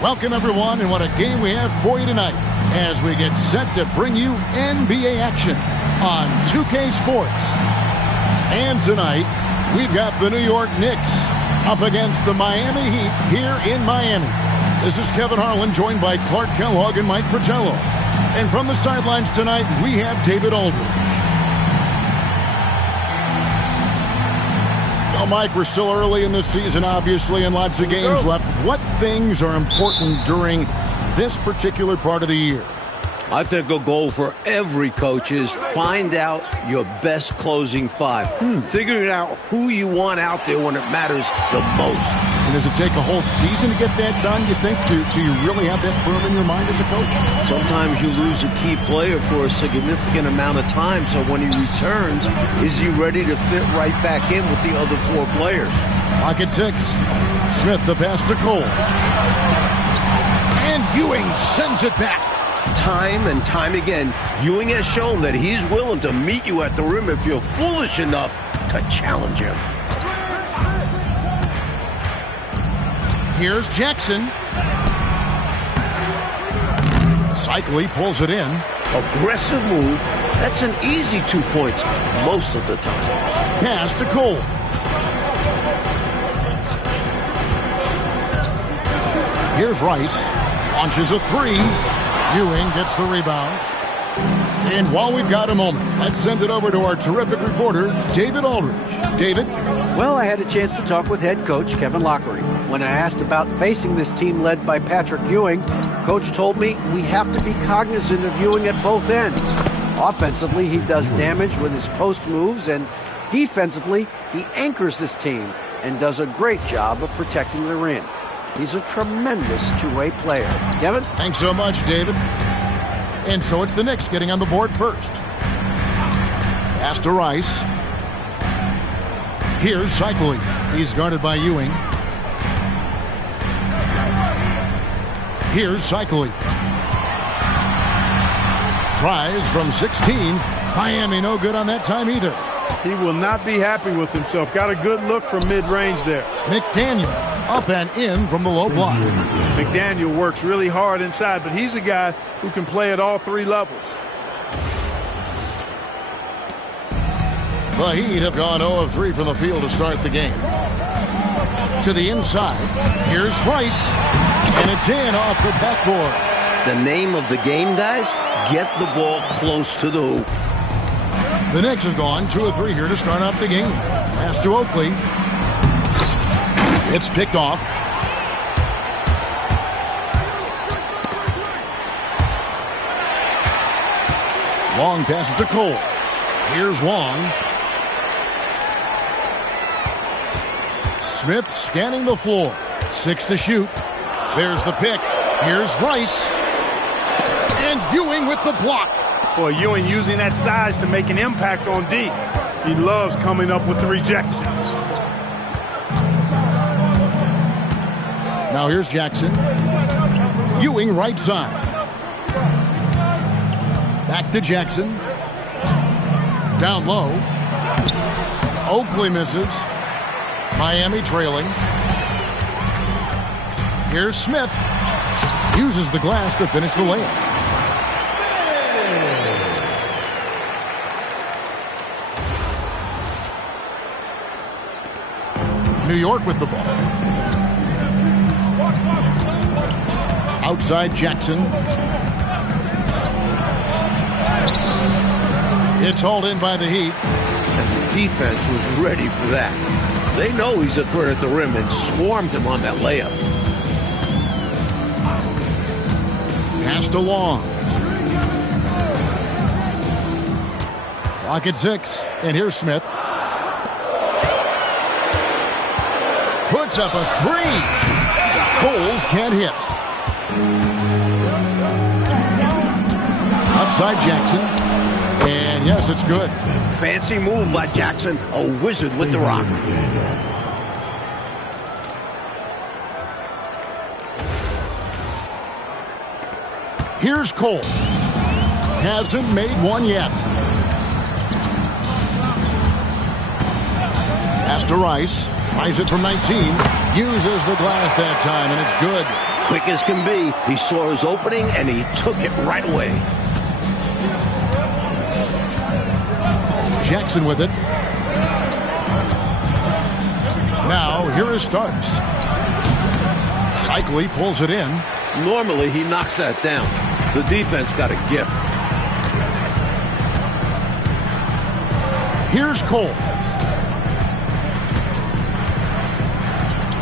Welcome, everyone, and what a game we have for you tonight as we get set to bring you NBA action on 2K Sports. And tonight, we've got the New York Knicks up against the Miami Heat here in Miami. This is Kevin Harlan, joined by Clark Kellogg and Mike Fratello. And from the sidelines tonight, we have David Aldridge. Well, Mike, we're still early in this season, obviously, and lots of games left. What things are important during this particular part of the year? I think a goal for every coach is find out your best closing five. Figuring out who you want out there when it matters the most. And does it take a whole season to get that done, you think, to you really have that firm in your mind as a coach? Sometimes you lose a key player for a significant amount of time, so when he returns, is he ready to fit right back in with the other four players? Pocket 6. Smith, the pass to Cole. And Ewing sends it back. Time and time again, Ewing has shown that he's willing to meet you at the rim if you're foolish enough to challenge him. Here's Jackson. Cycli pulls it in. Aggressive move. That's an easy 2 points most of the time. Pass to Cole. Here's Rice. Launches a three. Ewing gets the rebound. And while we've got a moment, let's send it over to our terrific reporter, David Aldridge. David? Well, I had a chance to talk with head coach Kevin Lockery. When I asked about facing this team led by Patrick Ewing, coach told me we have to be cognizant of Ewing at both ends. Offensively, he does damage with his post moves, and defensively, he anchors this team and does a great job of protecting the rim. He's a tremendous two-way player. Kevin? Thanks so much, David. And so it's the Knicks getting on the board first. Pass to Rice. Here's Cycli. He's guarded by Ewing. Here's Cycli. Tries from 16. Miami no good on that time either. He will not be happy with himself. Got a good look from mid-range there. McDaniel up and in from the low block. McDaniel works really hard inside, but he's a guy who can play at all three levels. The Heat have gone 0 of 3 from the field to start the game. To the inside. Here's Rice. And it's in off the backboard. The name of the game, guys, get the ball close to the hoop. The Knicks have gone 2 of 3 here to start out the game. Pass to Oakley. It's picked off. Long passes to Cole. Here's Long. Smith scanning the floor. 6 to shoot. There's the pick. Here's Rice. And Ewing with the block. Boy, Ewing using that size to make an impact on D. He loves coming up with the rejections. Now here's Jackson. Ewing right side. Back to Jackson. Down low. Oakley misses. Miami trailing. Here's Smith. Uses the glass to finish the layup. New York with the ball. Outside Jackson. It's hauled in by the Heat. And the defense was ready for that. They know he's a threat at the rim and swarmed him on that layup. Pass to Long. Clock at 6. And here's Smith. Puts up a three. Coles can't hit. Outside Jackson. And yes, it's good. Fancy move by Jackson. A wizard with the rock. Here's Cole. Hasn't made one yet. Pass to Rice. Tries it from 19. Uses the glass that time, and it's good. Quick as can be, he saw his opening and he took it right away. Jackson with it. Now, here is Starks. Cycli pulls it in. Normally, he knocks that down. The defense got a gift. Here's Cole.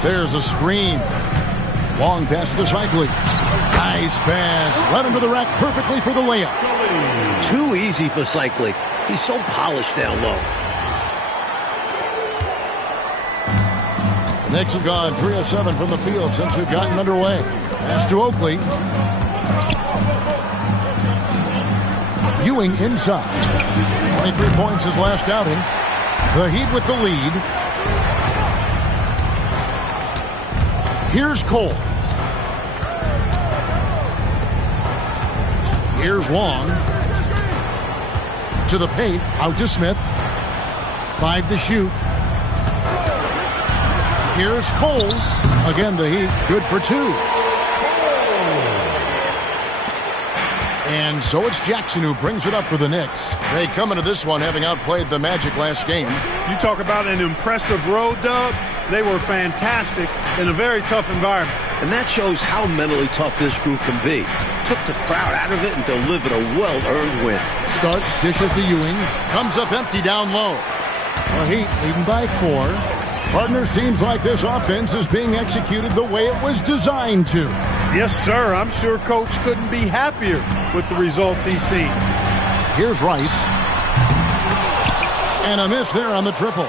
There's a screen. Long pass to Cycli. Nice pass. Led him to the rack perfectly for the layup. Too easy for Cycli. He's so polished down low. The Knicks have gone 3 of 7 from the field since we've gotten underway. Pass to Oakley. Ewing inside. 23 points his last outing. The Heat with the lead. Here's Cole. Here's Long. To the paint. Out to Smith. 5 to shoot. Here's Coles. Again, the Heat good for 2. And so it's Jackson who brings it up for the Knicks. They come into this one having outplayed the Magic last game. You talk about an impressive road dub. They were fantastic in a very tough environment. And that shows how mentally tough this group can be. Took the crowd out of it and delivered a well-earned win. Starks, dishes to Ewing. Comes up empty down low. The Heat leading by 4. Partner, seems like this offense is being executed the way it was designed to. Yes, sir. I'm sure Coach couldn't be happier with the results he's seen. Here's Rice. And a miss there on the triple.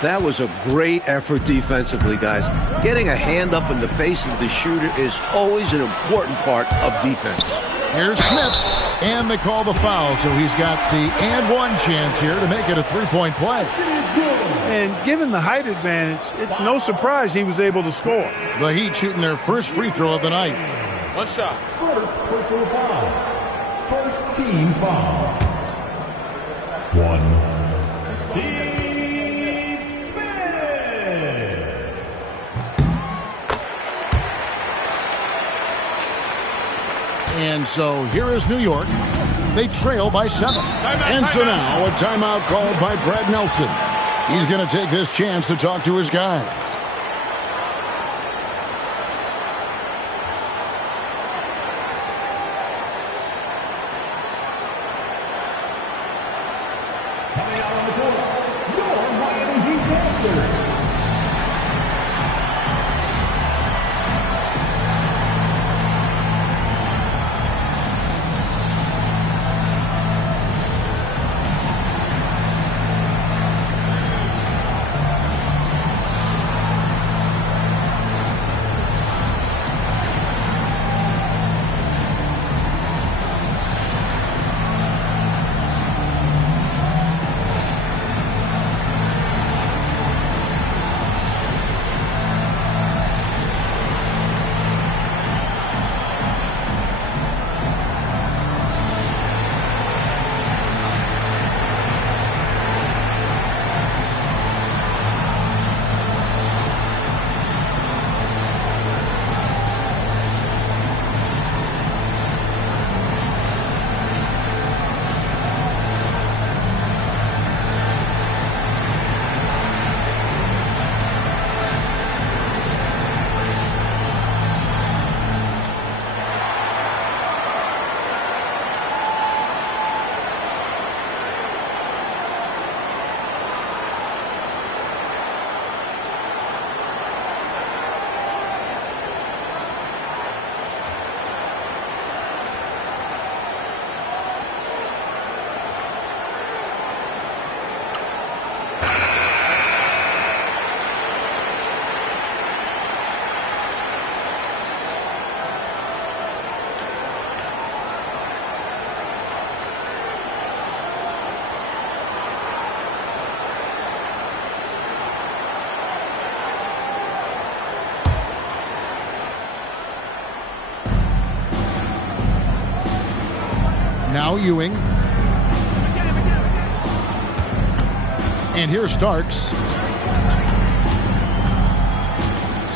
That was a great effort defensively, guys. Getting a hand up in the face of the shooter is always an important part of defense. Here's Smith. And they call the foul, so he's got the and one chance here to make it a 3-point play. And given the height advantage, it's no surprise he was able to score. The Heat shooting their first free throw of the night. One shot. First personal foul. First team foul. 1. Steve Smith. And so here is New York. They trail by 7. And so now a timeout called by Brad Nelson. He's going to take this chance to talk to his guys. Coming out on the court, your Miami Heat Masters. Now Ewing. And here's Starks.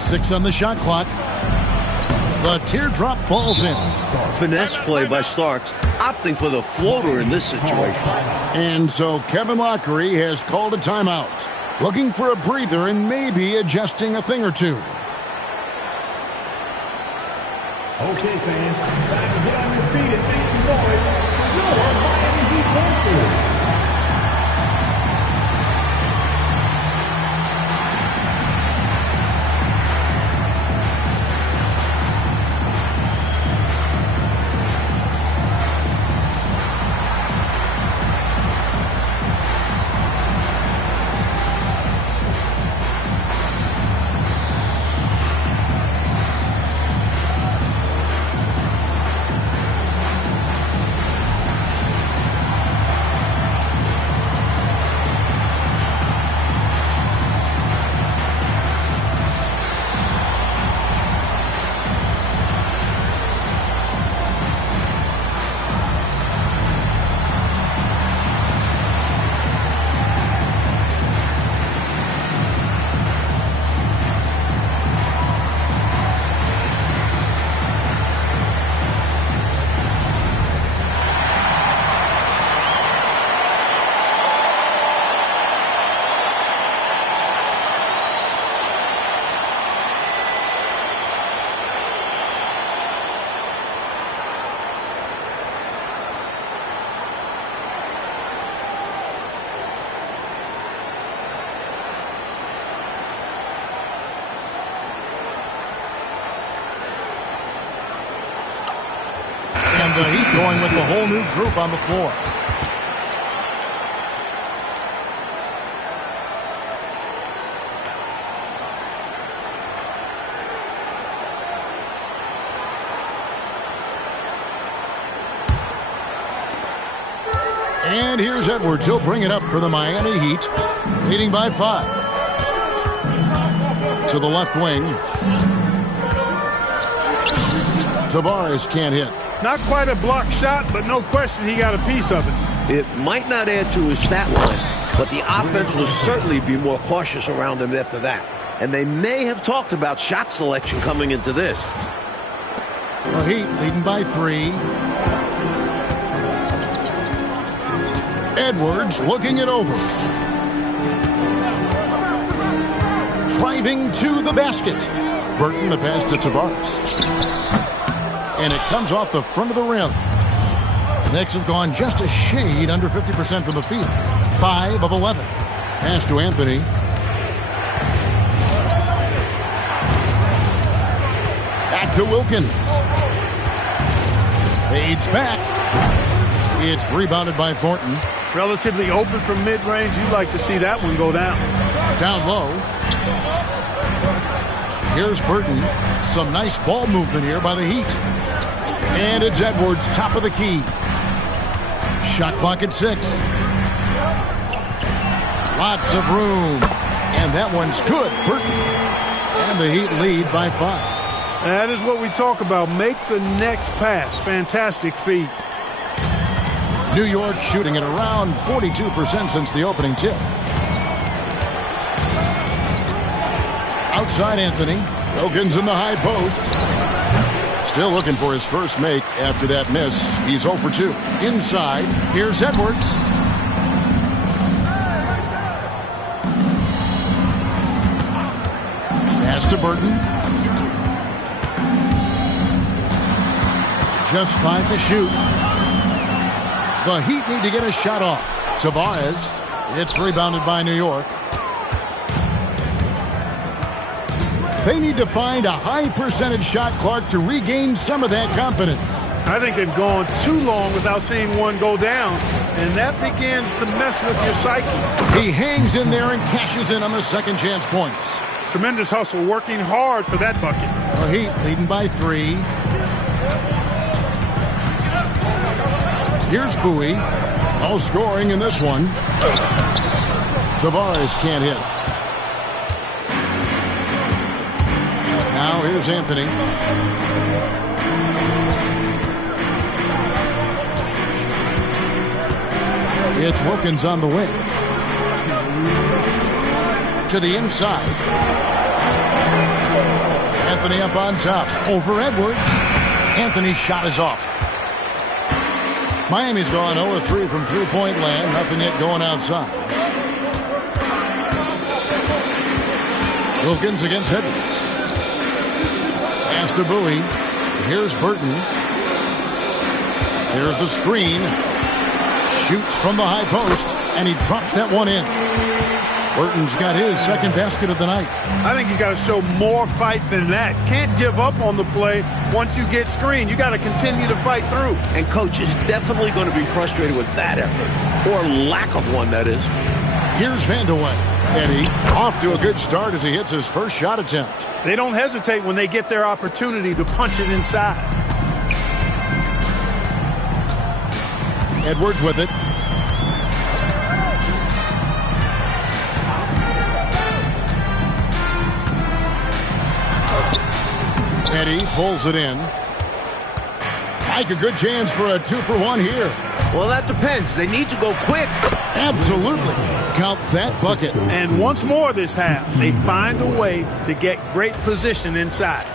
6 on the shot clock. The teardrop falls in. Finesse play by Starks, opting for the floater in this situation. And so Kevin Lockery has called a timeout, looking for a breather and maybe adjusting a thing or two. Okay, fans, time to get on your feet and make some noise for your Miami Heat Panthers. And the Heat going with the whole new group on the floor. And here's Edwards. He'll bring it up for the Miami Heat, leading by 5. To the left wing. Tavares can't hit. Not quite a block shot, but no question he got a piece of it. It might not add to his stat line, but the offense will certainly be more cautious around him after that. And they may have talked about shot selection coming into this. The Heat leading by 3. Edwards looking it over. Driving to the basket. Burton the pass to Tavares. And it comes off the front of the rim. The Knicks have gone just a shade under 50% from the field. 5 of 11. Pass to Anthony. Back to Wilkins. Fades back. It's rebounded by Thornton. Relatively open from mid-range. You'd like to see that one go down. Down low. Here's Burton. Some nice ball movement here by the Heat. And it's Edwards, top of the key. Shot clock at 6. Lots of room. And that one's good. Burton. And the Heat lead by 5. That is what we talk about. Make the next pass. Fantastic feat. New York shooting at around 42% since the opening tip. Outside Anthony. Wilkins in the high post. Still looking for his first make after that miss. He's 0 for 2. Inside, here's Edwards. Pass to Burton. Just 5 to shoot. The Heat need to get a shot off. Tavares. It's rebounded by New York. They need to find a high percentage shot, Clark, to regain some of that confidence. I think they've gone too long without seeing one go down, and that begins to mess with your psyche. He hangs in there and cashes in on the second chance points. Tremendous hustle, working hard for that bucket. The Heat leading by 3. Here's Bowie. No scoring in this one. Tavares can't hit. Now here's Anthony. It's Wilkins on the wing. To the inside. At Anthony up on top. Over Edwards. Anthony's shot is off. Miami's gone 0-3 from three-point land. Nothing yet going outside. Wilkins against Edwards. Pass to Bowie. Here's Burton. Here's the screen. Shoots from the high post, and he drops that one in. Burton's got his second basket of the night. I think he's got to show more fight than that. Can't give up on the play once you get screened. You got to continue to fight through. And coach is definitely going to be frustrated with that effort, or lack of one, that is. Here's Vandeweghe. Eddie off to a good start as he hits his first shot attempt. They don't hesitate when they get their opportunity to punch it inside. Edwards with it. Eddie pulls it in. Mike, a good chance for a 2-for-1 here. Well, that depends. They need to go quick. Absolutely. Count that bucket. And once more this half, they find a way to get great position inside.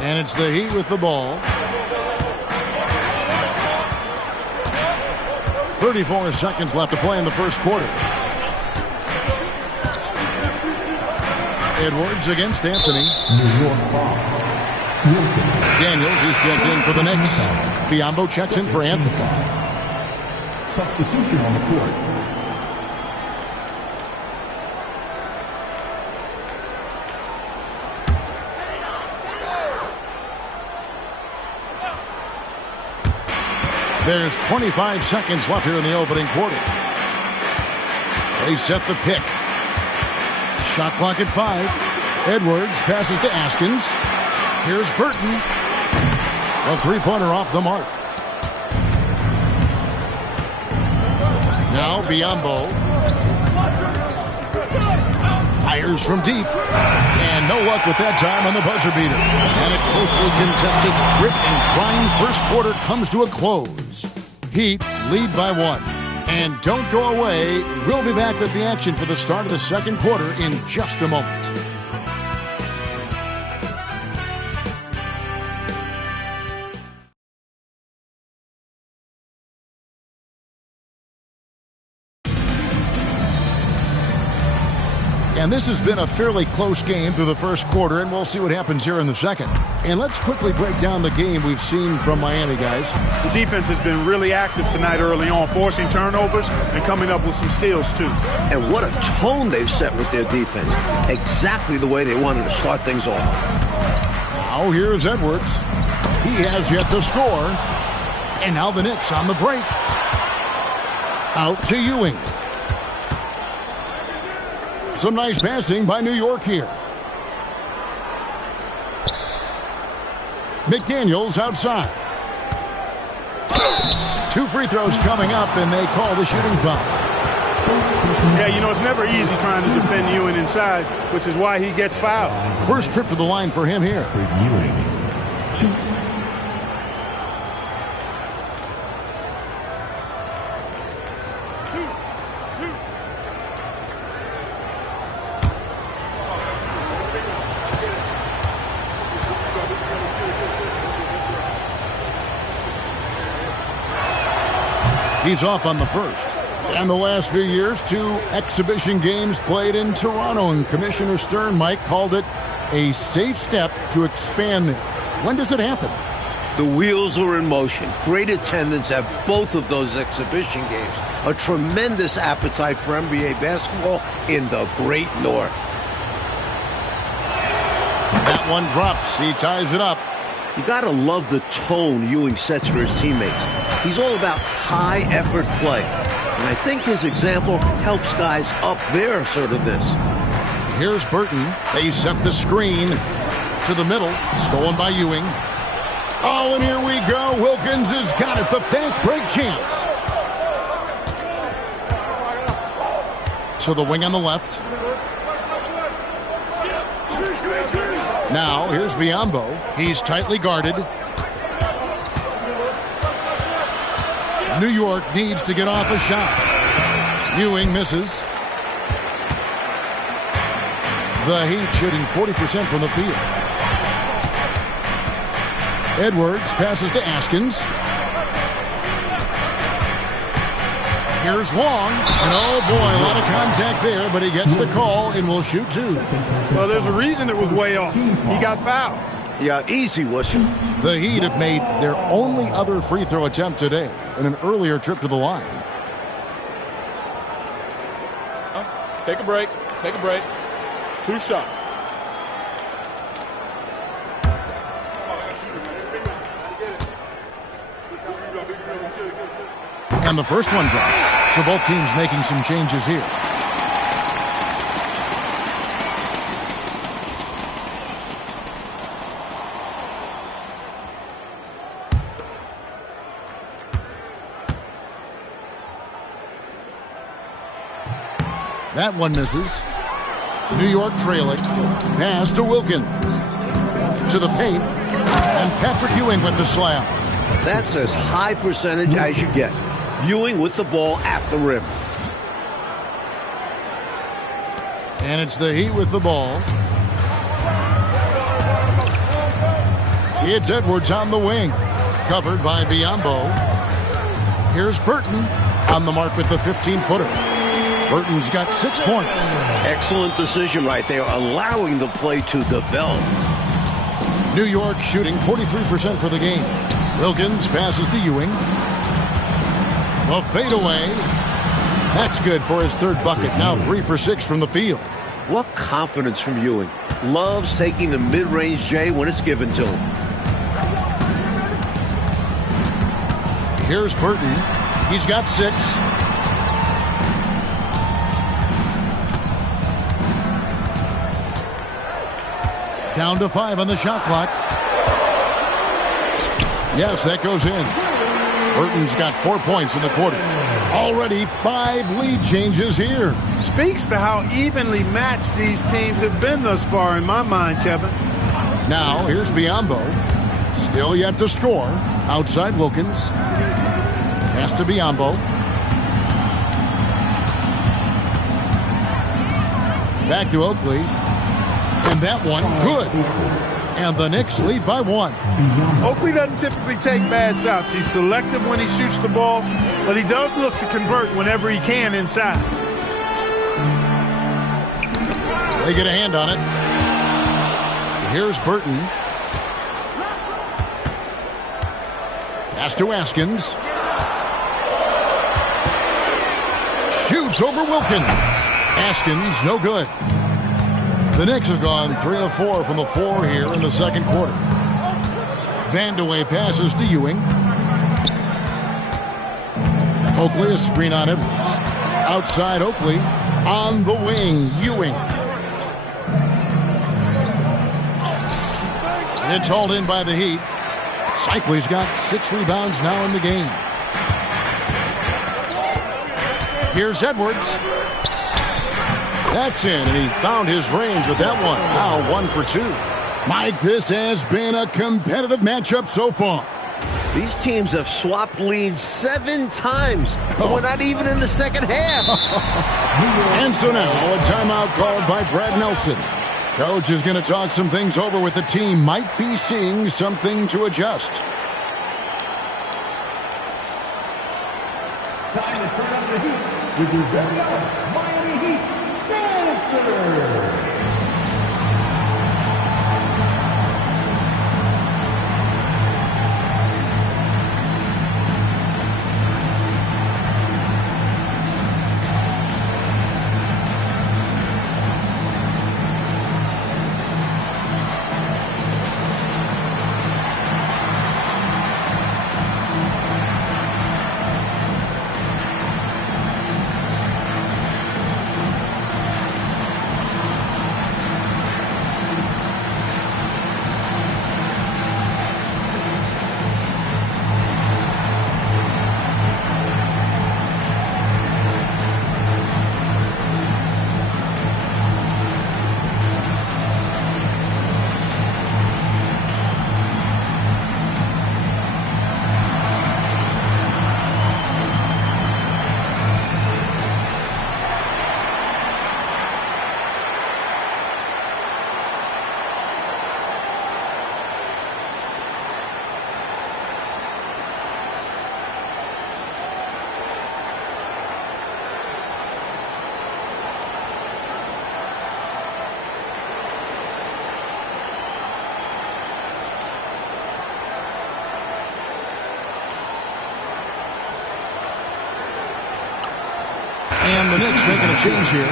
And it's the Heat with the ball. 34 seconds left to play in the first quarter. Edwards against Anthony. Daniels is checked in for the Knicks. Biyombo checks in for Anthony. Substitution on the court. There's 25 seconds left here in the opening quarter. They set the pick. Shot clock at 5. Edwards passes to Askins. Here's Burton. A three-pointer off the mark. Now Biyombo. Fires from deep. And no luck with that time on the buzzer beater. And a closely contested, grit and grind first quarter comes to a close. Heat lead by 1. And don't go away. We'll be back with the action for the start of the second quarter in just a moment. And this has been a fairly close game through the first quarter, and we'll see what happens here in the second. And let's quickly break down the game we've seen from Miami, guys. The defense has been really active tonight early on, forcing turnovers and coming up with some steals, too. And what a tone they've set with their defense. Exactly the way they wanted to start things off. Now here's Edwards. He has yet to score. And now the Knicks on the break. Out to Ewing. Some nice passing by New York here. McDaniels outside. 2 free throws coming up, and they call the shooting foul. Yeah, you know, it's never easy trying to defend Ewing inside, which is why he gets fouled. First trip to the line for him here. He's off on the first. And the last few years, 2 exhibition games played in Toronto, and Commissioner Stern, Mike, called it a safe step to expand there. When does it happen? The wheels are in motion. Great attendance at both of those exhibition games. A tremendous appetite for NBA basketball in the Great North. That one drops. He ties it up. You got to love the tone Ewing sets for his teammates. He's all about high-effort play. And I think his example helps guys up their assertiveness. Here's Burton. They set the screen to the middle. Stolen by Ewing. Oh, and here we go. Wilkins has got it. The fast break chance. So the wing on the left. Now, here's Biyombo. He's tightly guarded. New York needs to get off a shot. Ewing misses. The Heat shooting 40% from the field. Edwards passes to Askins. Here's Long, and oh boy, a lot of contact there, but he gets the call and will shoot 2. Well, there's a reason it was way off. He got fouled. Yeah, easy whistle. The Heat have made their only other free throw attempt today in an earlier trip to the line. Take a break. Take a break. 2 shots. And the first one drops. So both teams making some changes here. That one misses. New York trailing. Pass to Wilkins. To the paint. And Patrick Ewing with the slam. That's as high percentage as you get. Ewing with the ball at the rim. And it's the Heat with the ball. It's Edwards on the wing. Covered by Biyombo. Here's Burton on the mark with the 15-footer. Burton's got 6 points. Excellent decision right there, allowing the play to develop. New York shooting 43% for the game. Wilkins passes to Ewing. A fadeaway. That's good for his 3rd bucket. Now 3 for 6 from the field. What confidence from Ewing. Loves taking the mid-range J when it's given to him. Here's Burton. He's got 6. Down to 5 on the shot clock. Yes, that goes in. Burton's got 4 points in the quarter. Already 5 lead changes here. Speaks to how evenly matched these teams have been thus far in my mind, Kevin. Now, here's Biyombo. Still yet to score. Outside Wilkins. Pass to Biyombo. Back to Oakley. And that one, good. And the Knicks lead by 1. Oakley doesn't typically take bad shots. He's selective when he shoots the ball, but he does look to convert whenever he can inside. They get a hand on it. Here's Burton. Pass to Askins. Shoots over Wilkins. Askins, no good. The Knicks have gone 3 of 4 from the floor here in the second quarter. Vandeweghe passes to Ewing. Oakley, a screen on Edwards. Outside Oakley. On the wing, Ewing. It's hauled in by the Heat. Cycley's got 6 rebounds now in the game. Here's Edwards. That's in, and he found his range with that one. Now 1 for 2. Mike, this has been a competitive matchup so far. These teams have swapped leads 7 times. But we're not even in the second half. And so now, a timeout called by Brad Nelson. Coach is going to talk some things over with the team. Might be seeing something to adjust. Time to turn on the heat with your very own Miami Heat Dancer. And the Knicks making a change here.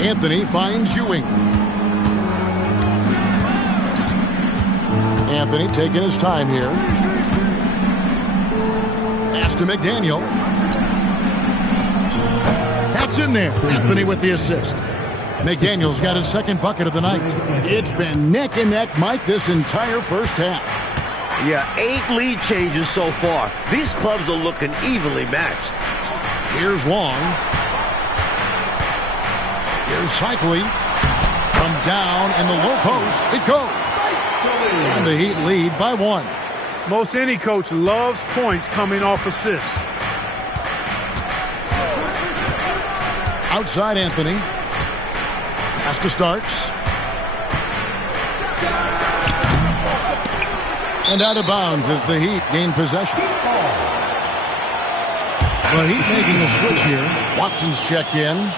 Anthony finds Ewing. Anthony taking his time here. Pass to McDaniel. That's in there. Anthony with the assist. McDaniel's got his second bucket of the night. It's been neck and neck, Mike, this entire first half. Yeah, 8 lead changes so far. These clubs are looking evenly matched. Here's Long. Here's Cycli. From down in the low post, it goes. And the Heat lead by 1. Most any coach loves points coming off assists. Outside Anthony. Pass to Starks. And out of bounds as the Heat gain possession. The Heat making a switch here. Watson's checked in.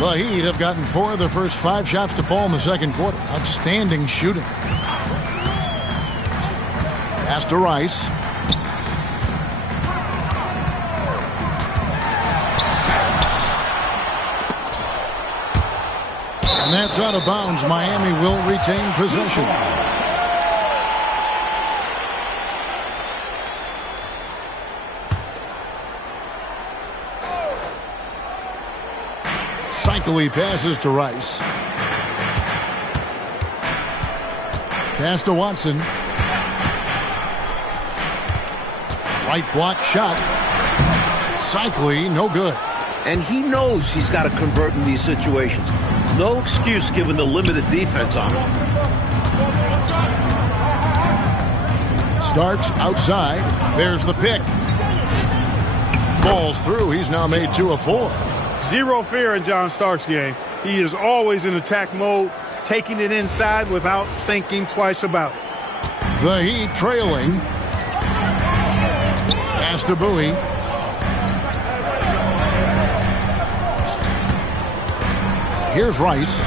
The Heat have gotten 4 of their first 5 shots to fall in the second quarter. Outstanding shooting. Pass to Rice. And that's out of bounds. Miami will retain possession. Cycli passes to Rice. Pass to Watson. Right block shot. Cycli, no good. And he knows he's got to convert in these situations. No excuse given the limited defense on him. Starks outside. There's the pick. Ball's through. He's now made 2 of 4. Zero fear in John Starks' game. He is always in attack mode, taking it inside without thinking twice about it. The Heat trailing. Pass to Bowie. Here's Rice.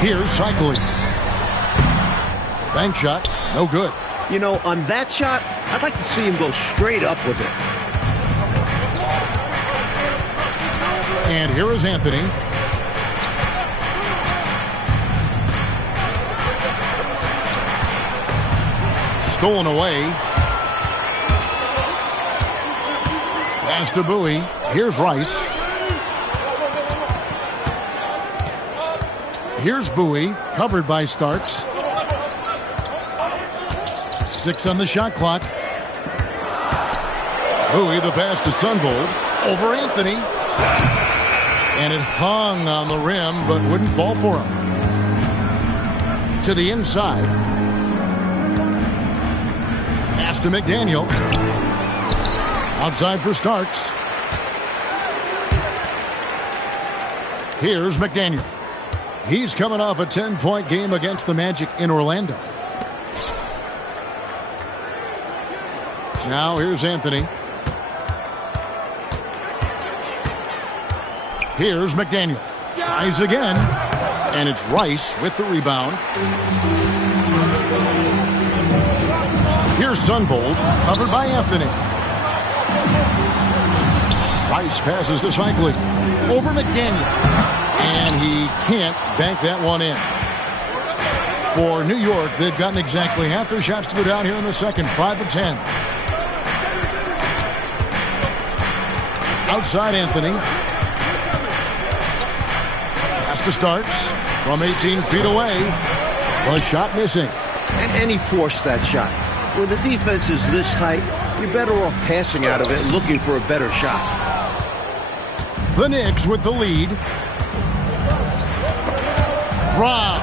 Here's Cycli. Bank shot, no good. You know, on that shot, I'd like to see him go straight up with it. And here is Anthony. Stolen away. Pass to Bowie. Here's Rice. Here's Bowie, covered by Starks. 6 on the shot clock. Bowie, the pass to Sunvold. Over Anthony. And it hung on the rim, but wouldn't fall for him. To the inside. Pass to McDaniel. Outside for Starks. Here's McDaniel. He's coming off a 10-point game against the Magic in Orlando. Now here's Anthony. Here's McDaniel. Tries again. And it's Rice with the rebound. Here's Sunvold, covered by Anthony. Rice passes to Cycli. Over McDaniel. And he can't bank that one in. For New York, they've gotten exactly half their shots to go down here in the second. 5 of 10. Outside Anthony. Pass to Starks from 18 feet away. The shot missing. And he forced that shot. When the defense is this tight, you're better off passing out of it and looking for a better shot. The Knicks with the lead. Rob.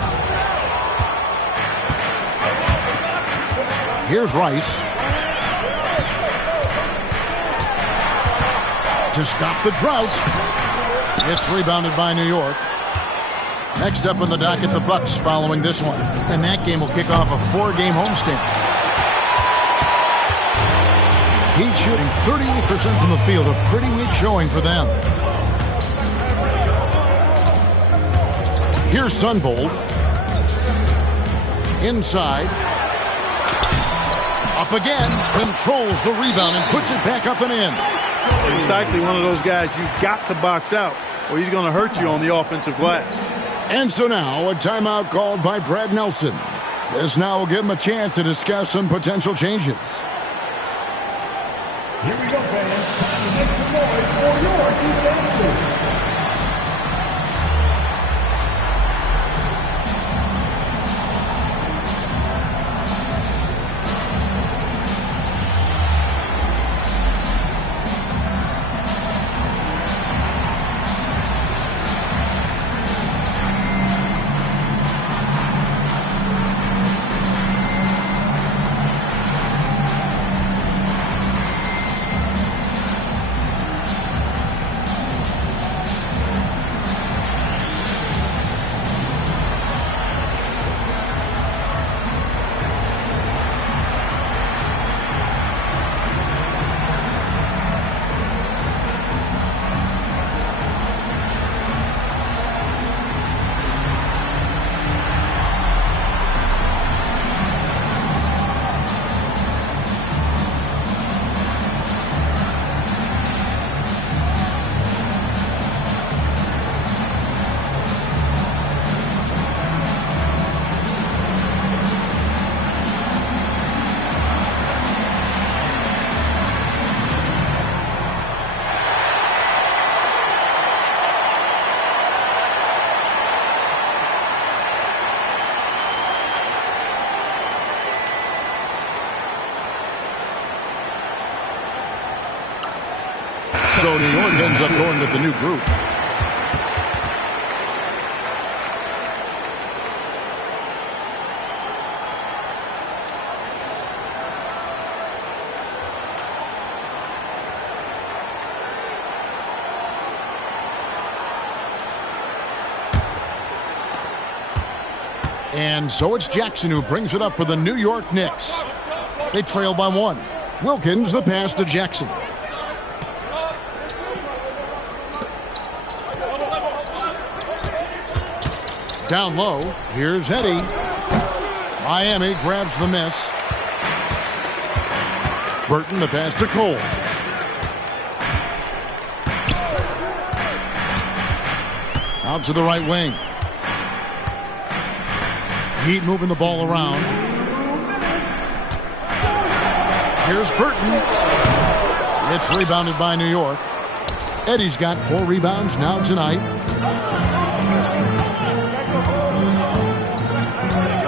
Here's Rice. To stop the drought. It's rebounded by New York. Next up on the docket, the Bucks following this one. And that game will kick off a 4-game homestand. Heat shooting 38% from the field, a pretty weak showing for them. Here's Sunbold. Inside. Up again. Controls the rebound and puts it back up and in. Exactly one of those guys you've got to box out, or he's going to hurt you on the offensive glass. And so now a timeout called by Brad Nelson. This now will give him a chance to discuss some potential changes. Here we go, fans. Time to make some noise for your defense. So New York ends up going with the new group. And so it's Jackson who brings it up for the New York Knicks. They trail by 1. Wilkins the pass to Jackson. Down low, here's Eddie. Miami grabs the miss. Burton the pass to Cole. Out to the right wing. Heat moving the ball around. Here's Burton. It's rebounded by New York. Eddie's got 4 rebounds now tonight.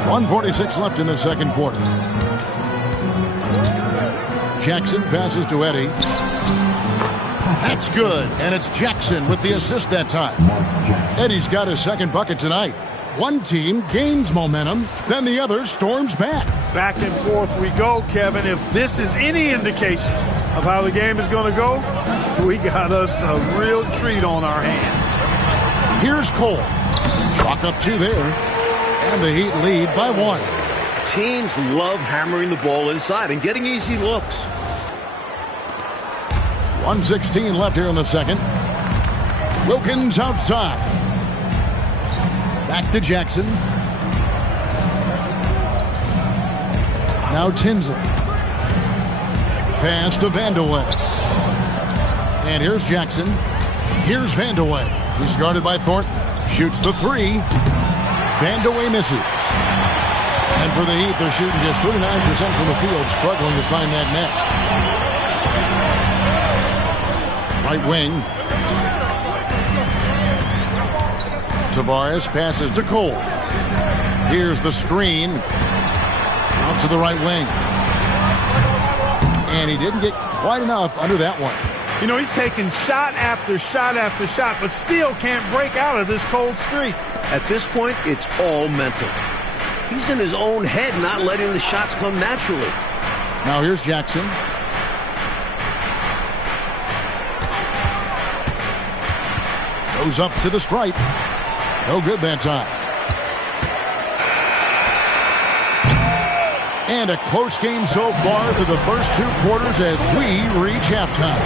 1:46 left in the second quarter. Jackson passes to Eddie. That's good, and it's Jackson with the assist that time. Eddie's got his second bucket tonight. One team gains momentum, then the other storms back. Back and forth we go, Kevin. If this is any indication of how the game is going to go, we got us a real treat on our hands. Here's Cole. Chalk up 2 there. And the Heat lead by 1. Teams love hammering the ball inside and getting easy looks. 1:16 left here in the second. Wilkins outside. Back to Jackson. Now Tinsley. Pass to Vandeweghe. And here's Jackson. Here's Vandeweghe. He's guarded by Thornton. Shoots the 3. Vandeweghe misses. And for the Heat, they're shooting just 39% from the field, struggling to find that net. Right wing. Tavares passes to Cole. Here's the screen. Out to the right wing. And he didn't get quite enough under that one. You know, he's taking shot after shot after shot, but still can't break out of this cold streak. At this point, it's all mental. He's in his own head, not letting the shots come naturally. Now here's Jackson. Goes up to the stripe. No good that time. And a close game so far through the first 2 quarters as we reach halftime.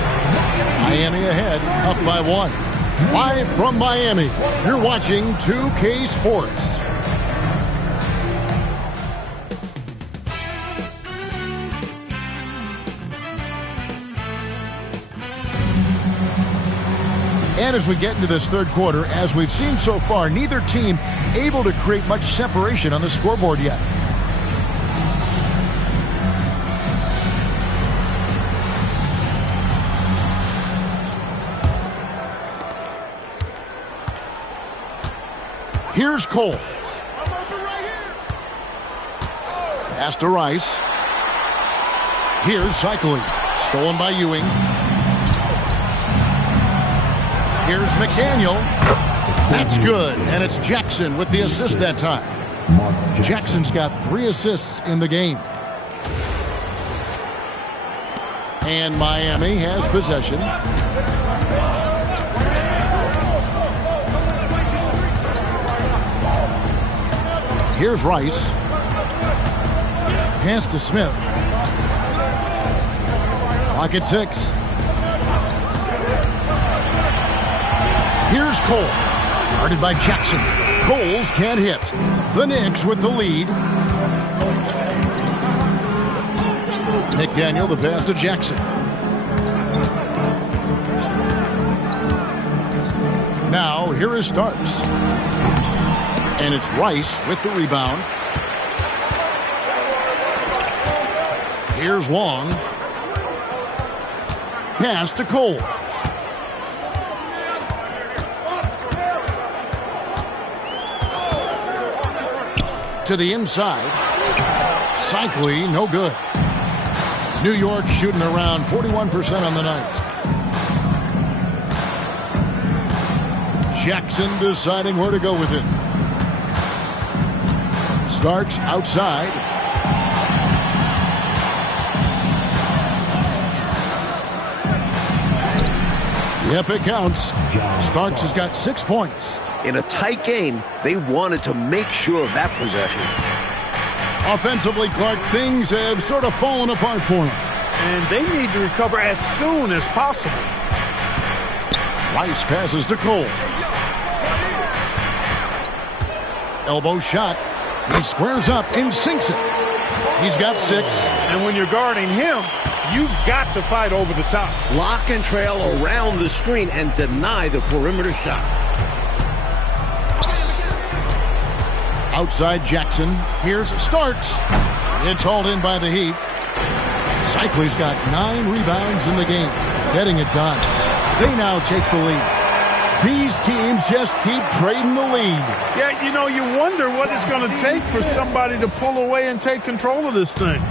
Miami ahead, up by 1. Live from Miami, you're watching 2K Sports. And as we get into this third quarter, as we've seen so far, neither team able to create much separation on the scoreboard yet. Here's Cole. Pass to Rice. Here's Cycling. Stolen by Ewing. Here's McDaniel. That's good. And it's Jackson with the assist that time. Jackson's got 3 assists in the game. And Miami has possession. Here's Rice. Pass to Smith. Clock at 6. Here's Cole. Guarded by Jackson. Coles can't hit. The Knicks with the lead. McDaniel, the pass to Jackson. Now, here is Starks. And it's Rice with the rebound. Here's Long. Pass to Cole. To the inside. Cycling, no good. New York shooting around 41% on the night. Jackson deciding where to go with it. Starks outside. Yep, it counts. Starks has got 6 points. In a tight game, they wanted to make sure of that possession. Offensively, Clark, things have sort of fallen apart for him. And they need to recover as soon as possible. Rice passes to Cole. Elbow shot. He squares up and sinks it. He's got 6. And when you're guarding him, you've got to fight over the top. Lock and trail around the screen and deny the perimeter shot. Outside Jackson. Here's Starks. It's hauled in by the Heat. Cycling's got 9 rebounds in the game. Getting it done. They now take the lead. These teams just keep trading the lead. Yeah, you know, you wonder what it's going to take for somebody to pull away and take control of this thing.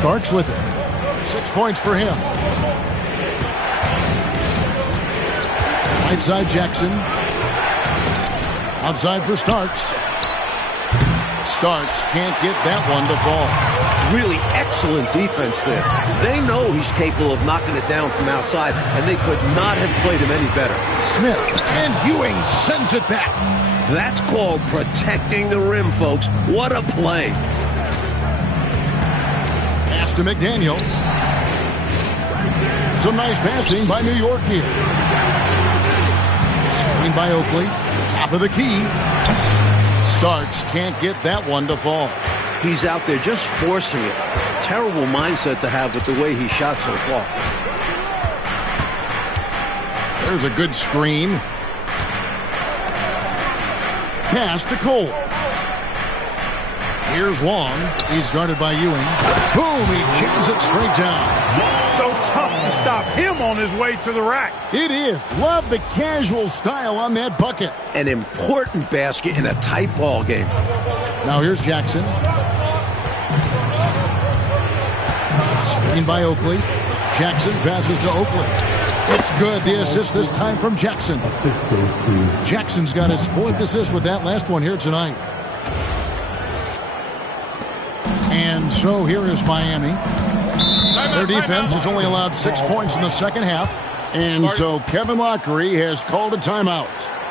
Starks with it. 6 points for him. Right side Jackson. Outside for Starks. Starks can't get that one to fall. Really excellent defense there. They know he's capable of knocking it down from outside, and they could not have played him any better. Smith and Ewing sends it back. That's called protecting the rim, folks. What a play. Pass to McDaniel. Some nice passing by New York here. Screen by Oakley. Top of the key. Starks can't get that one to fall. He's out there just forcing it. Terrible mindset to have with the way he shot so far. There's a good screen. Pass to Cole. Here's Long. He's guarded by Ewing. Boom, he jams it straight down. So tough to stop him on his way to the rack. It is. Love the casual style on that bucket. An important basket in a tight ball game. Now here's Jackson. Screen by Oakley. Jackson passes to Oakley. It's good. The assist this time from Jackson. Jackson's got his 4th assist with that last one here tonight. And so here is Miami. Their defense has only allowed 6 points in the second half. And so Kevin Lockery has called a timeout.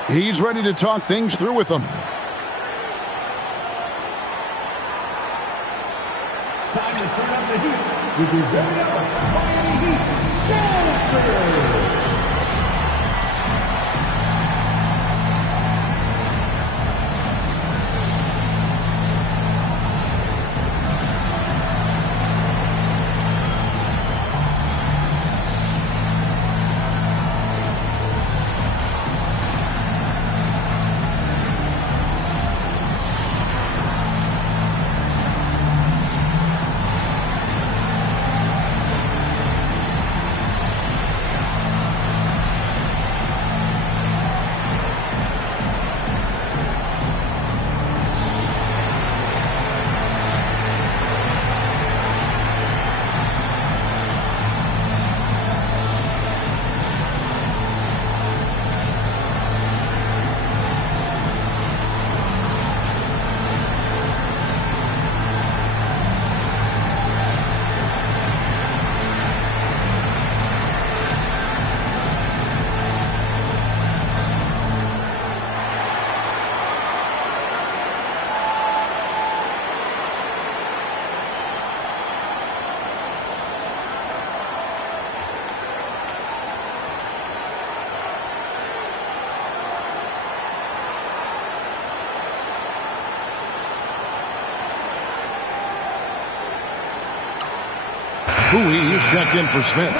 He's ready to talk things through with them. Time to turn up the heat with your very own Miami Heat Monster. Bowie is checked in for Smith.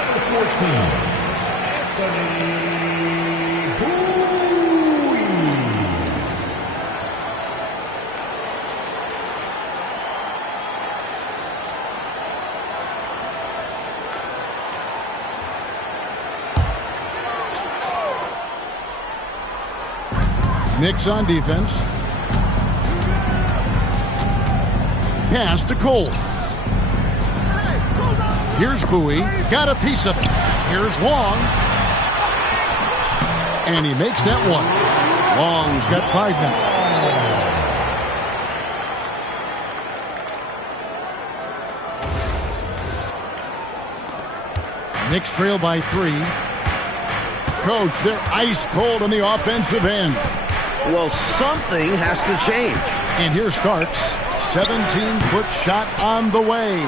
Knicks on defense. Pass to Cole. Here's Bowie. Got a piece of it. Here's Long. And he makes that one. Long's got 5 now. Knicks trail by 3. Coach, they're ice cold on the offensive end. Well, something has to change. And here Starks. 17-foot shot on the way.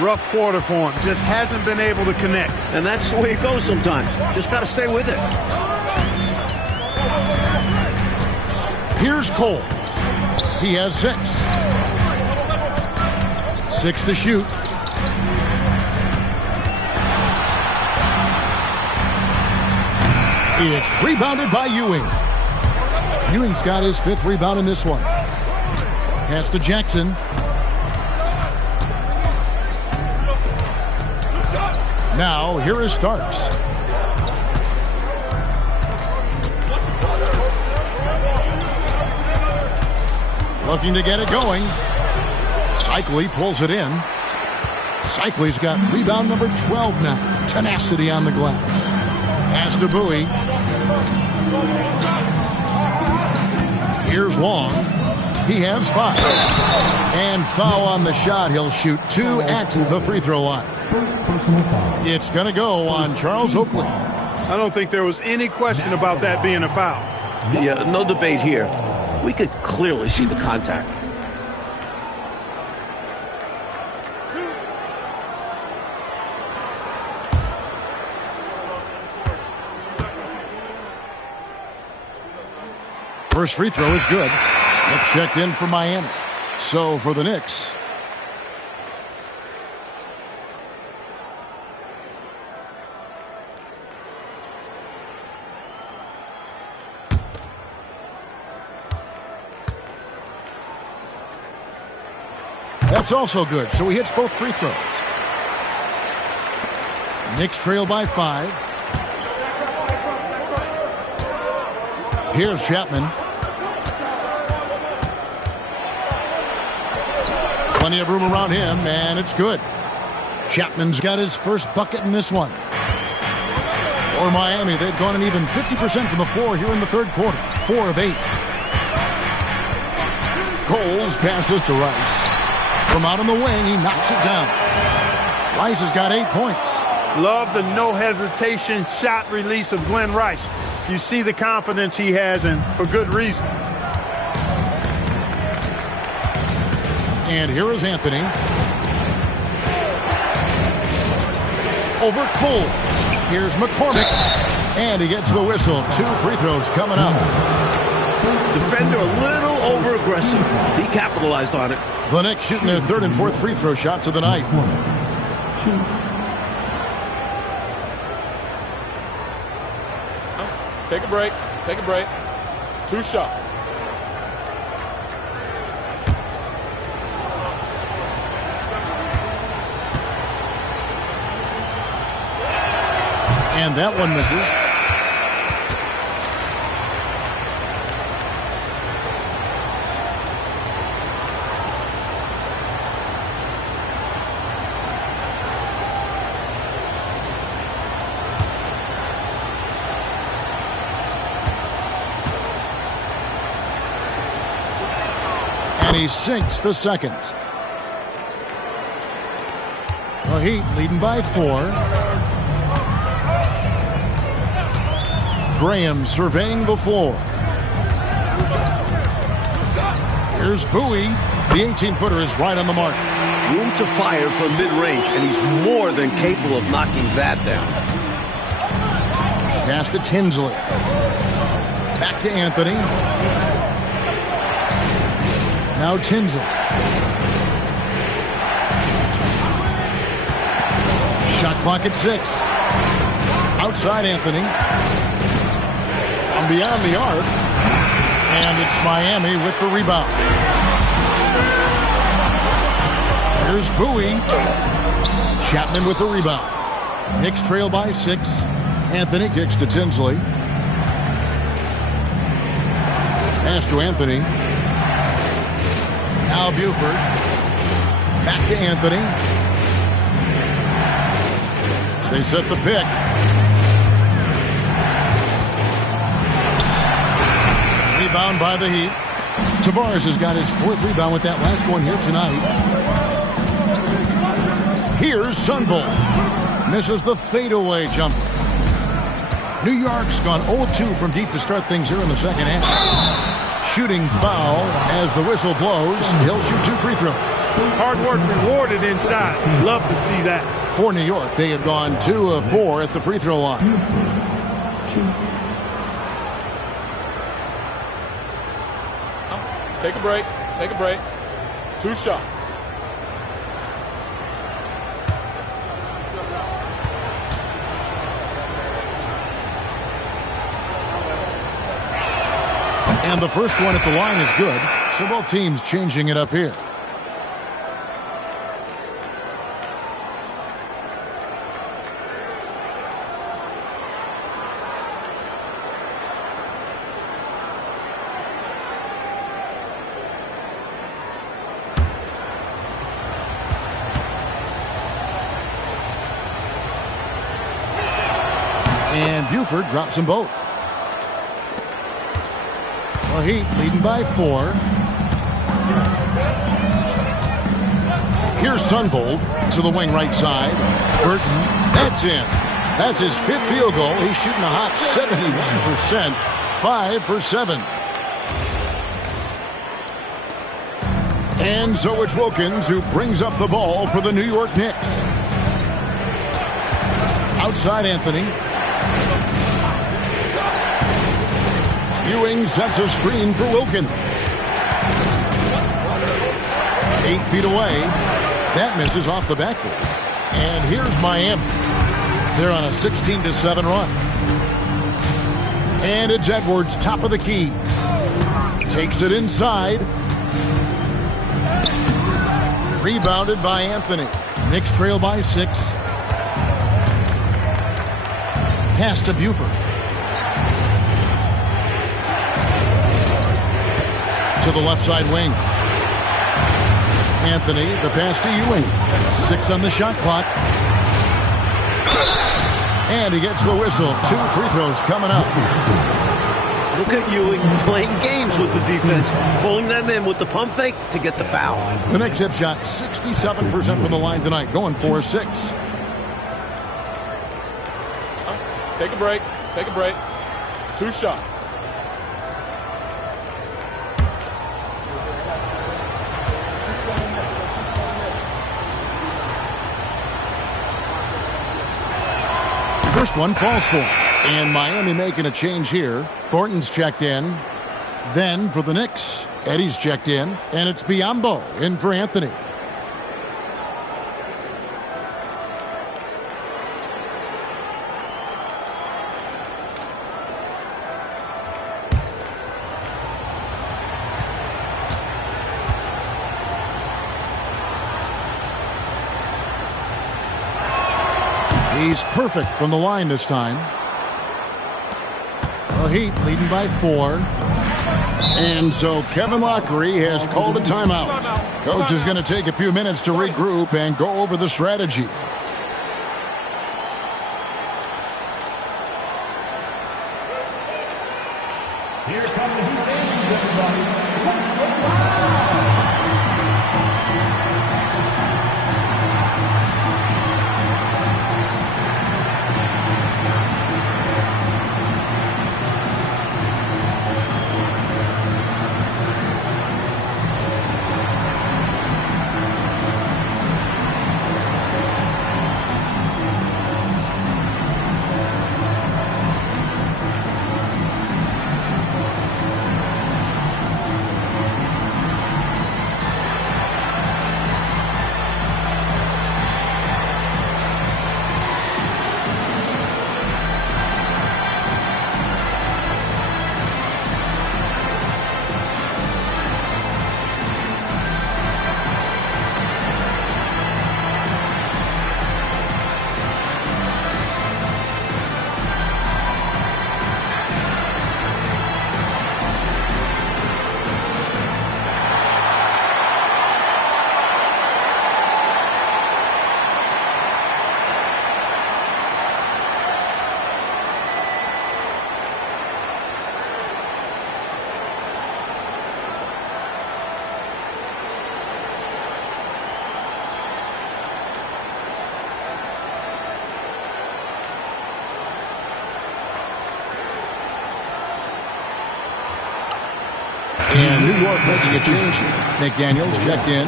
Rough quarter for him. Just hasn't been able to connect. And that's the way it goes sometimes. Just got to stay with it. Here's Cole. He has 6. 6 to shoot. It's rebounded by Ewing. Ewing's got his 5th rebound in this one. Pass to Jackson. Now, here is Starks. Looking to get it going. Cycli pulls it in. Cycli's got rebound number 12 now. Tenacity on the glass. Pass to Bowie. Here's Long. He has 5. And foul on the shot. He'll shoot 2 at the free throw line. It's going to go on Charles Oakley. I don't think there was any question about that being a foul. Yeah, no debate here. We could clearly see the contact. First free throw is good. Smith checked in for Miami. So for the Knicks, that's also good. So he hits both free throws. Knicks trail by 5. Here's Chapman. Plenty of room around him, and it's good. Chapman's got his first bucket in this one. For Miami, they've gone an even 50% from the floor here in the third quarter. 4 of 8. Coles passes to Rice. From out on the wing, he knocks it down. Rice has got 8 points. Love the no-hesitation shot release of Glenn Rice. You see the confidence he has, and for good reason. And here is Anthony. Over Cole. Here's McCormick. And he gets the whistle. 2 free throws coming up. Defender a little over-aggressive. He capitalized on it. The Knicks shooting their 3rd and 4th free throw shots of the night. 1, 2. Take a break. Take a break. 2 shots. And that one misses. And he sinks the second. The Heat leading by 4. Graham surveying the floor. Here's Bowie. The 18-footer is right on the mark. Room to fire from mid-range, and he's more than capable of knocking that down. Pass to Tinsley. Back to Anthony. Now Tinsley. Shot clock at 6. Outside Anthony. From beyond the arc. And it's Miami with the rebound. Here's Bowie. Chapman with the rebound. Knicks trail by 6. Anthony kicks to Tinsley. Pass to Anthony. Now Buford. Back to Anthony. They set the pick. Rebound by the Heat. Tavares has got his 4th rebound with that last one here tonight. Here's Sunvolt. Misses the fadeaway jumper. New York's gone 0-2 from deep to start things here in the second half. Shooting foul as the whistle blows. He'll shoot 2 free throws. Hard work rewarded inside. Love to see that. For New York, they have gone 2 of 4 at the free throw line. Take a break. Take a break. 2 shots. And the first one at the line is good. So both teams changing it up here. And Buford drops them both. The Heat leading by 4. Here's Sunvolt to the wing right side. Burton, that's in. That's his 5th field goal. He's shooting a hot 71%. 5 for 7. And so it's Wilkins who brings up the ball for the New York Knicks. Outside Anthony. Ewing sets a screen for Wilkins. 8 feet away. That misses off the backboard. And here's Miami. They're on a 16-7 run. And it's Edwards, top of the key. Takes it inside. Rebounded by Anthony. Knicks trail by 6. Pass to Buford. To the left side wing. Anthony, the pass to Ewing. 6 on the shot clock. And he gets the whistle. 2 free throws coming up. Look at Ewing playing games with the defense, pulling them in with the pump fake to get the foul. The Knicks have shot 67% from the line tonight, going 4-6. Take a break. Take a break. 2 shots. First one falls for him. And Miami making a change here. Thornton's checked in. Then for the Knicks, Eddie's checked in. And it's Biyombo in for Anthony. He's perfect from the line this time. The Heat leading by 4. And so Kevin Lockery has called a timeout. Coach is going to take a few minutes to regroup and go over the strategy. Here come the Heat fans, everybody. And New York making a change here. McDaniels checked in.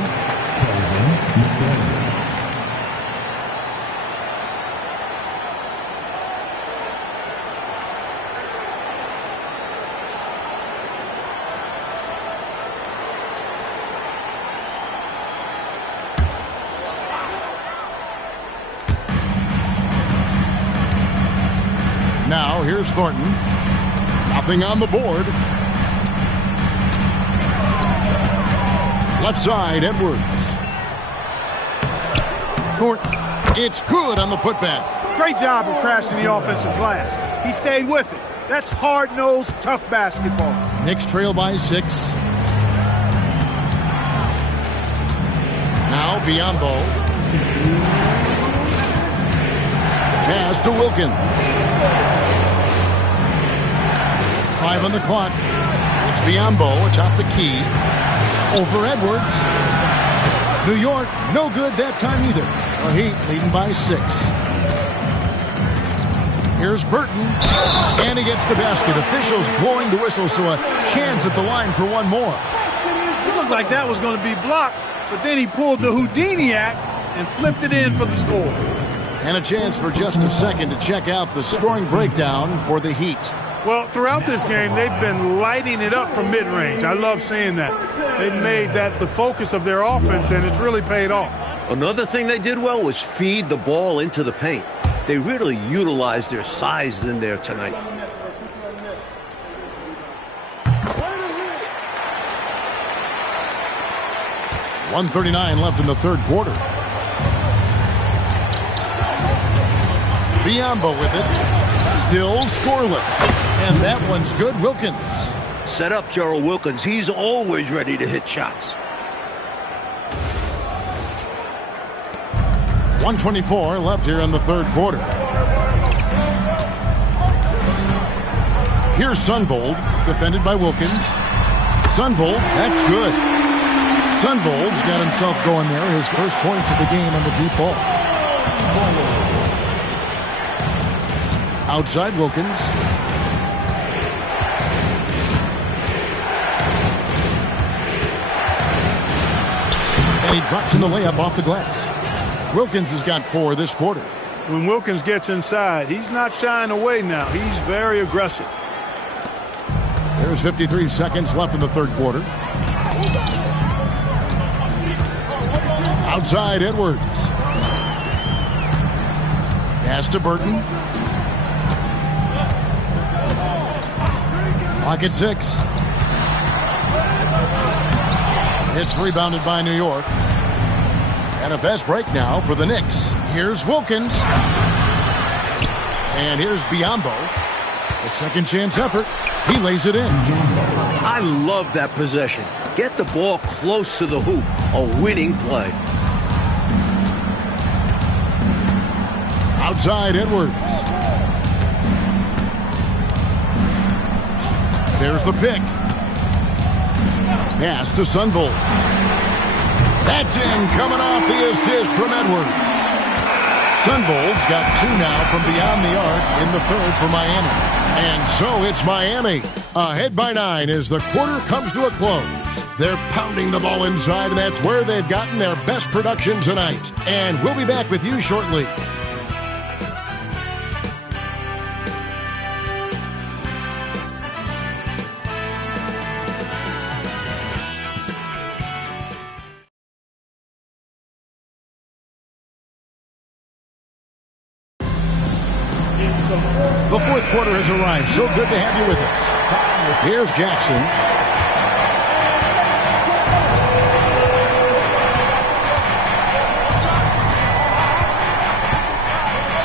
Now here's Thornton. Nothing on the board. Left side, Edwards. Thornton. It's good on the putback. Great job of crashing the offensive glass. He stayed with it. That's hard-nosed, tough basketball. Knicks trail by 6. Now Biyombo. Pass to Wilkins. 5 on the clock. It's Biyombo atop the key. Over Edwards. New York, no good that time either. The Heat leading by 6. Here's Burton. And he gets the basket. Officials blowing the whistle, so a chance at the line for one more. It looked like that was going to be blocked, but then he pulled the Houdini act and flipped it in for the score. And a chance for just a second to check out the scoring breakdown for the Heat. Well, throughout this game, they've been lighting it up from mid-range. I love seeing that. They've made that the focus of their offense, and it's really paid off. Another thing they did well was feed the ball into the paint. They really utilized their size in there tonight. .139 left in the third quarter. Biyombo with it. Still scoreless. And that one's good. Wilkins. Set up Gerald Wilkins. He's always ready to hit shots. 124 left here in the third quarter. Here's Sunvold, defended by Wilkins. Sunvold, that's good. Sunvold's got himself going there. His first points of the game on the deep ball. Outside Wilkins. And he drops in the layup off the glass. Wilkins has got 4 this quarter. When Wilkins gets inside, he's not shying away now. He's very aggressive. There's 53 seconds left in the third quarter. Outside Edwards. Pass to Burton. Clock at 6. It's rebounded by New York. And a fast break now for the Knicks. Here's Wilkins. And here's Biyombo. A second chance effort. He lays it in. I love that possession. Get the ball close to the hoop. A winning play. Outside Edwards. There's the pick. Pass to Sunvold. That's in, coming off the assist from Edwards. Sunvold's got 2 now from beyond the arc in the third for Miami. And so it's Miami, ahead by 9 as the quarter comes to a close. They're pounding the ball inside, and that's where they've gotten their best production tonight. And we'll be back with you shortly. The fourth quarter has arrived. So good to have you with us. Here's Jackson.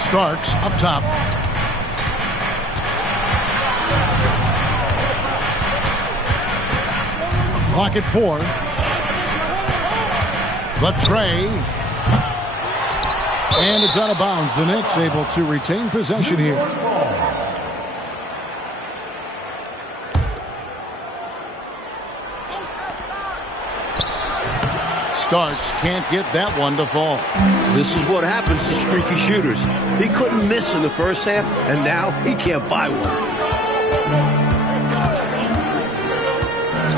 Starks up top. Clock at 4. The tray. And it's out of bounds. The Knicks able to retain possession here. Starks can't get that one to fall. This is what happens to streaky shooters. He couldn't miss in the first half, and now he can't buy one.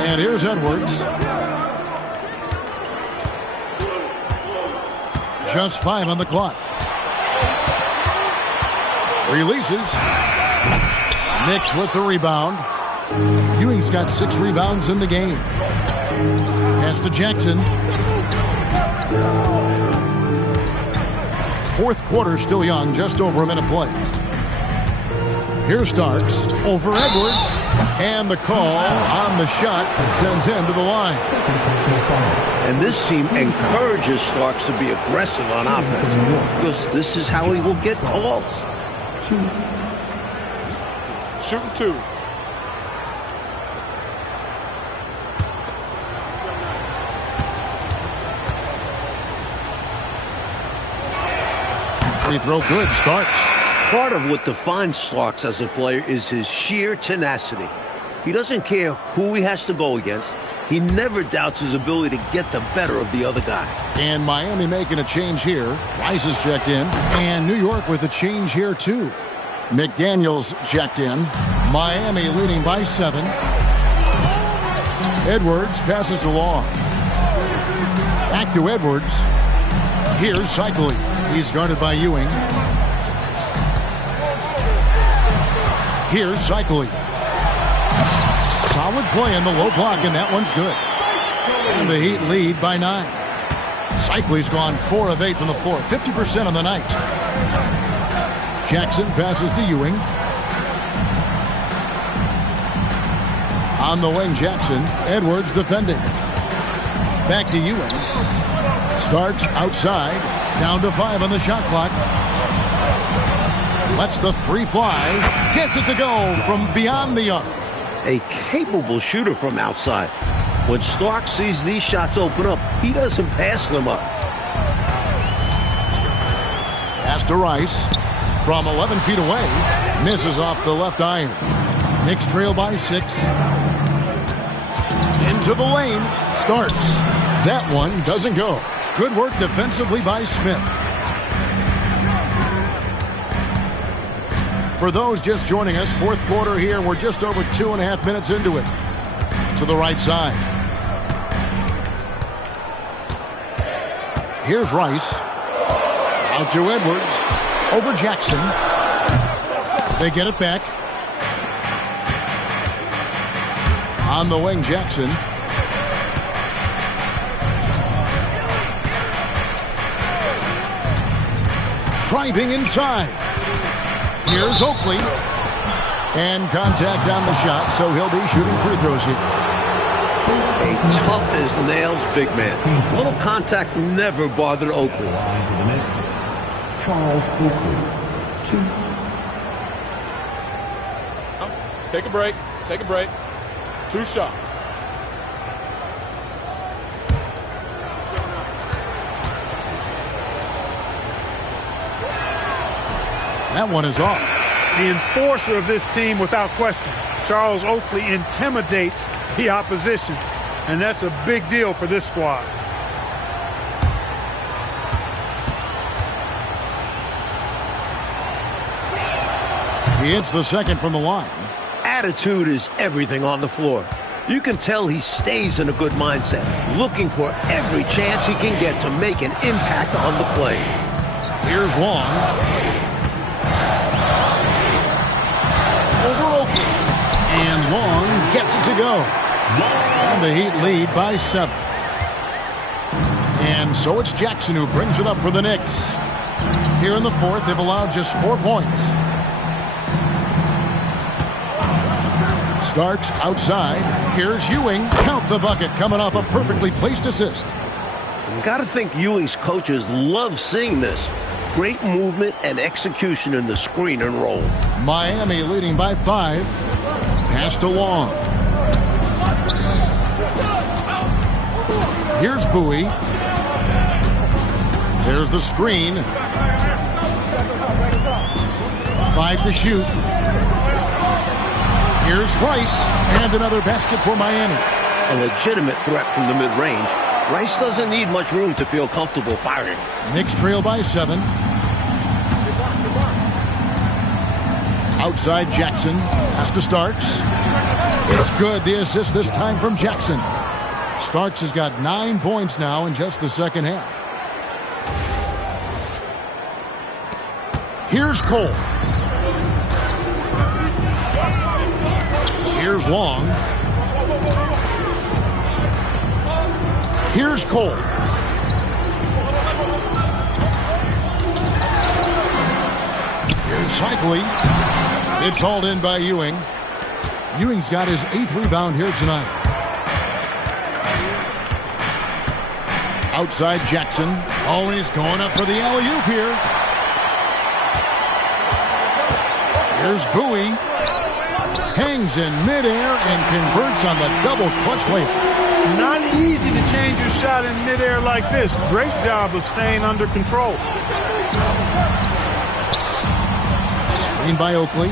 And here's Edwards. Just 5 on the clock. Releases. Knicks with the rebound. Ewing's got 6 rebounds in the game. Pass to Jackson. Fourth quarter still young, just over a minute play. Here's Starks over Edwards. And the call on the shot that sends him to the line. And this team encourages Starks to be aggressive on offense because this is how he will get calls. Shooting 2. Free throw good. Starks. Part of what defines Starks as a player is his sheer tenacity. He doesn't care who he has to go against. He never doubts his ability to get the better of the other guy. And Miami making a change here. Rice is checked in. And New York with a change here, too. McDaniels checked in. Miami leading by 7. Edwards passes to Long. Back to Edwards. Here's Cycling. He's guarded by Ewing. Here's Cycling. Solid play in the low block, and that one's good. And the Heat lead by 9. Cycling's gone 4 of 8 from the floor, 50% on the night. Jackson passes to Ewing. On the wing, Jackson. Edwards defending. Back to Ewing. Starks outside. Down to 5 on the shot clock. Lets the 3 fly. Gets it to go from beyond the arc. A capable shooter from outside. When Starks sees these shots open up, he doesn't pass them up. Pass to Rice. From 11 feet away. Misses off the left iron. Knicks trail by 6. Into the lane. Starks. That one doesn't go. Good work defensively by Smith. For those just joining us, fourth quarter here. We're just over 2.5 minutes into it. To the right side. Here's Rice. Out to Edwards. Over Jackson. They get it back. On the wing, Jackson. Driving inside. Here's Oakley. And contact on the shot, so he'll be shooting free throws here. A tough-as-nails big man. A little contact never bothered Oakley. Line for the Knicks, Charles Oakley, 2. Take a break. Take a break. 2 shots. That one is off. The enforcer of this team without question. Charles Oakley intimidates the opposition, and that's a big deal for this squad. He hits the second from the line. Attitude is everything on the floor. You can tell he stays in a good mindset, looking for every chance he can get to make an impact on the play. Here's Long. Over Oakley. And Long gets it to go. And the Heat lead by 7. And so it's Jackson who brings it up for the Knicks. Here in the fourth, they've allowed just 4 points. Starks outside. Here's Ewing. Count the bucket, coming off a perfectly placed assist. You got to think Ewing's coaches love seeing this. Great movement and execution in the screen and roll. Miami leading by 5. Pass to Long. Here's Bowie. There's the screen. 5 to shoot. Here's Rice, and another basket for Miami. A legitimate threat from the mid-range. Rice doesn't need much room to feel comfortable firing. Knicks trail by 7. Outside Jackson. Pass to Starks. It's good. The assist this time from Jackson. Starks has got 9 points now in just the second half. Here's Cole. Here's Long. Here's Cole. Here's Cycli. It's hauled in by Ewing. Ewing's got his 8th rebound here tonight. Outside Jackson. Always going up for the alley-oop here. Here's Bowie. Hangs in midair and converts on the double clutch layup. Not easy to change your shot in midair like this. Great job of staying under control. Screen by Oakley.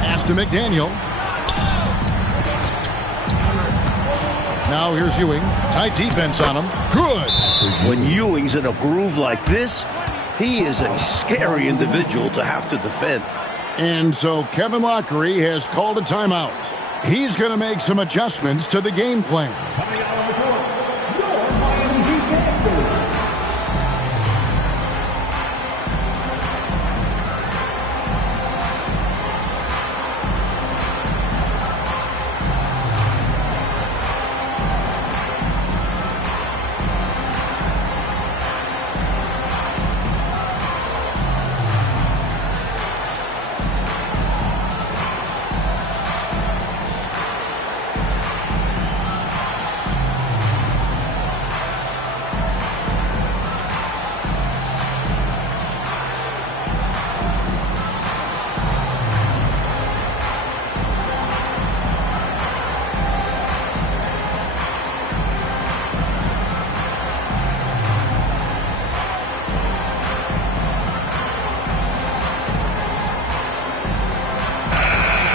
Pass to McDaniel. Now here's Ewing. Tight defense on him. Good. When Ewing's in a groove like this, he is a scary individual to have to defend. And so Kevin Lockery has called a timeout. He's going to make some adjustments to the game plan. Coming out on the court, your Miami Heat Masters.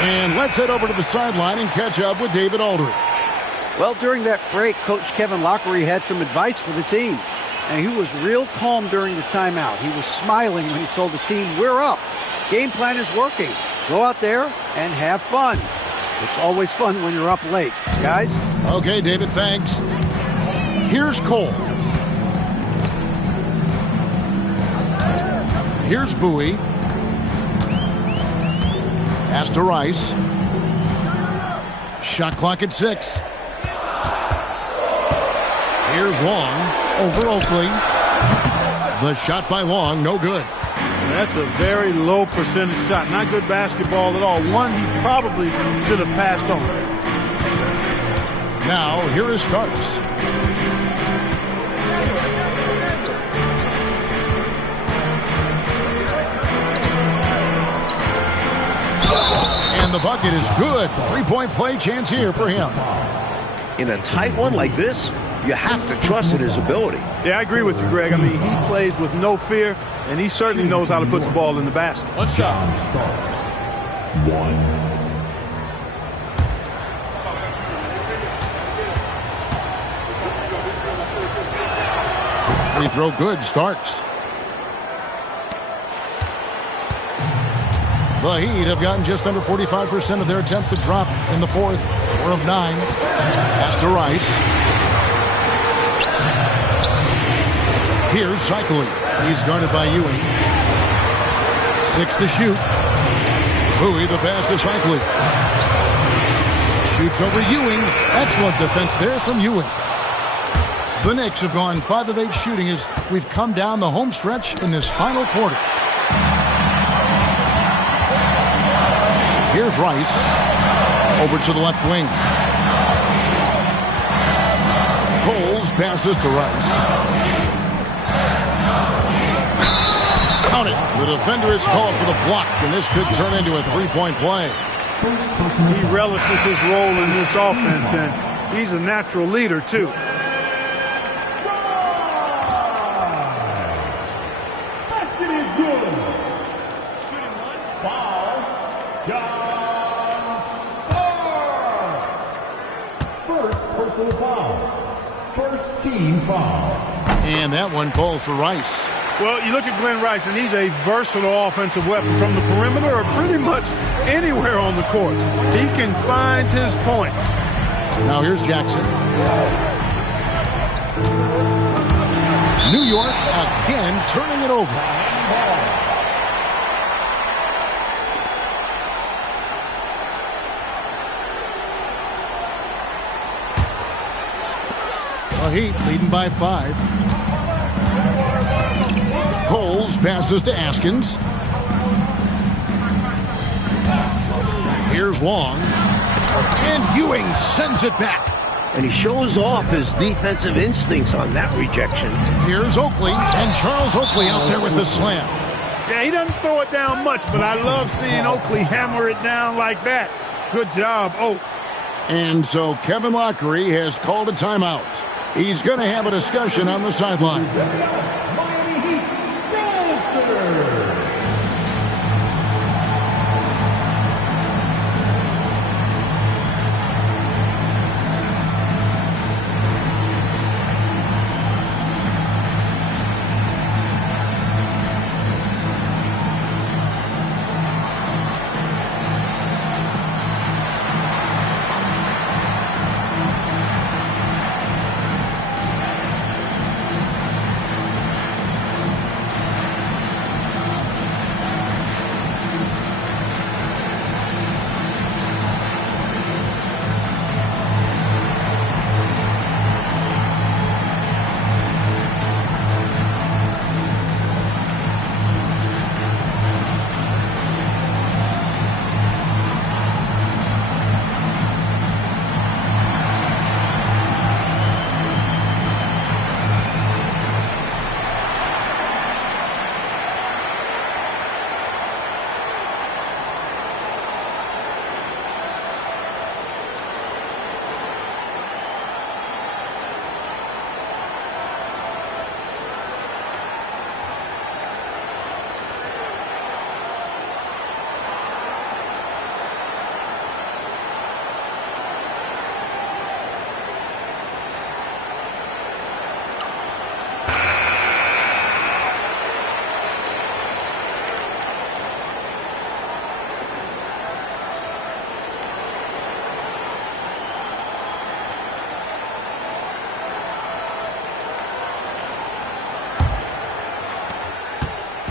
And let's head over to the sideline and catch up with David Aldridge. Well, during that break, Coach Kevin Lockery had some advice for the team. And he was real calm during the timeout. He was smiling when he told the team, we're up. Game plan is working. Go out there and have fun. It's always fun when you're up late, guys. Okay, David, thanks. Here's Cole. Here's Bowie. Pass to Rice. Shot clock at 6. Here's Long over Oakley. The shot by Long, no good. That's a very low percentage shot. Not good basketball at all. One he probably should have passed on. Now, here is Starks. And the bucket is good. 3-point play chance here for him. In a tight one like this, you have to trust in his ability. Yeah, I agree with you, Greg. I mean, he plays with no fear, and he certainly knows how to put the ball in the basket. One shot. One. Free throw good. Starks. The Heat have gotten just under 45% of their attempts to drop in the fourth. 4 of 9. Pass to Rice. Here's Shikely. He's guarded by Ewing. 6 to shoot. Bowie the pass to Shikely. Shoots over Ewing. Excellent defense there from Ewing. The Knicks have gone 5 of 8 shooting as we've come down the home stretch in this final quarter. Here's Rice. Over to the left wing. Coles passes to Rice. Count it. The defender is called for the block, and this could turn into a 3-point play. He relishes his role in this offense, and he's a natural leader, too. Basket is good. Foul. John Starks. First personal foul. First team foul. And that one falls for Rice. Well, you look at Glenn Rice, and he's a versatile offensive weapon from the perimeter or pretty much anywhere on the court. He can find his points. Now here's Jackson. New York again turning it over. The Heat leading by 5. Coles passes to Askins. Here's Long. And Ewing sends it back. And he shows off his defensive instincts on that rejection. Here's Oakley, and Charles Oakley out there with the slam. Yeah, he doesn't throw it down much, but I love seeing Oakley hammer it down like that. Good job, Oak. And so Kevin Lockery has called a timeout. He's going to have a discussion on the sideline. Miami Heat. Dancer.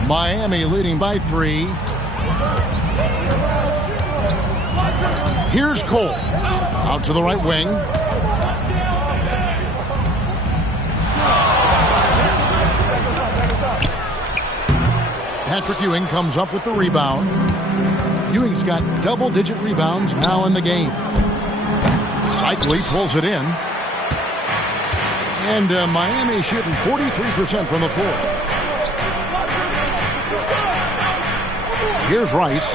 Miami leading by 3. Here's Cole. Out to the right wing. Patrick Ewing comes up with the rebound. Ewing's got double-digit rebounds now in the game. Cycli pulls it in. And Miami shooting 43% from the floor. Here's Rice.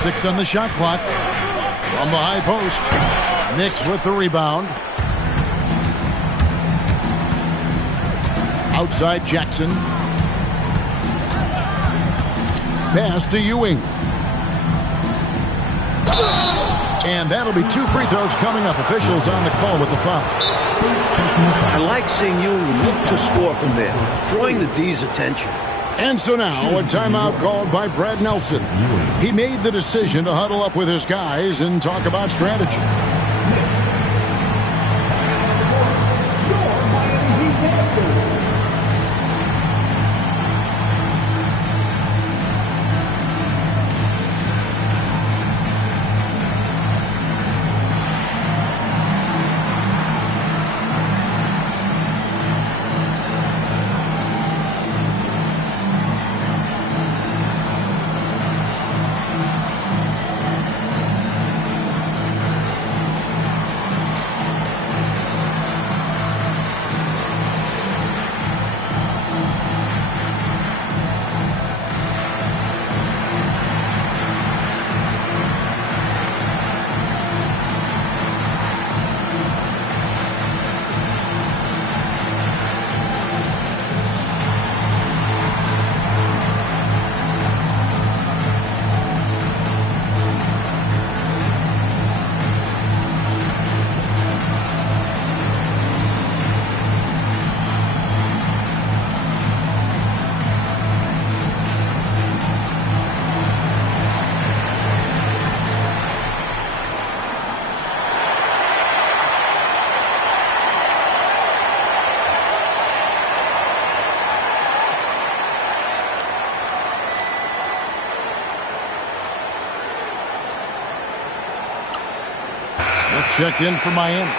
Six on the shot clock. From the high post. Knicks with the rebound. Outside Jackson. Pass to Ewing. And that'll be 2 free throws coming up. Officials on the call with the foul. I like seeing Ewing look to score from there, drawing the D's attention. And so now a timeout called by Brad Nelson. He made the decision to huddle up with his guys and talk about strategy. Checked in for Miami.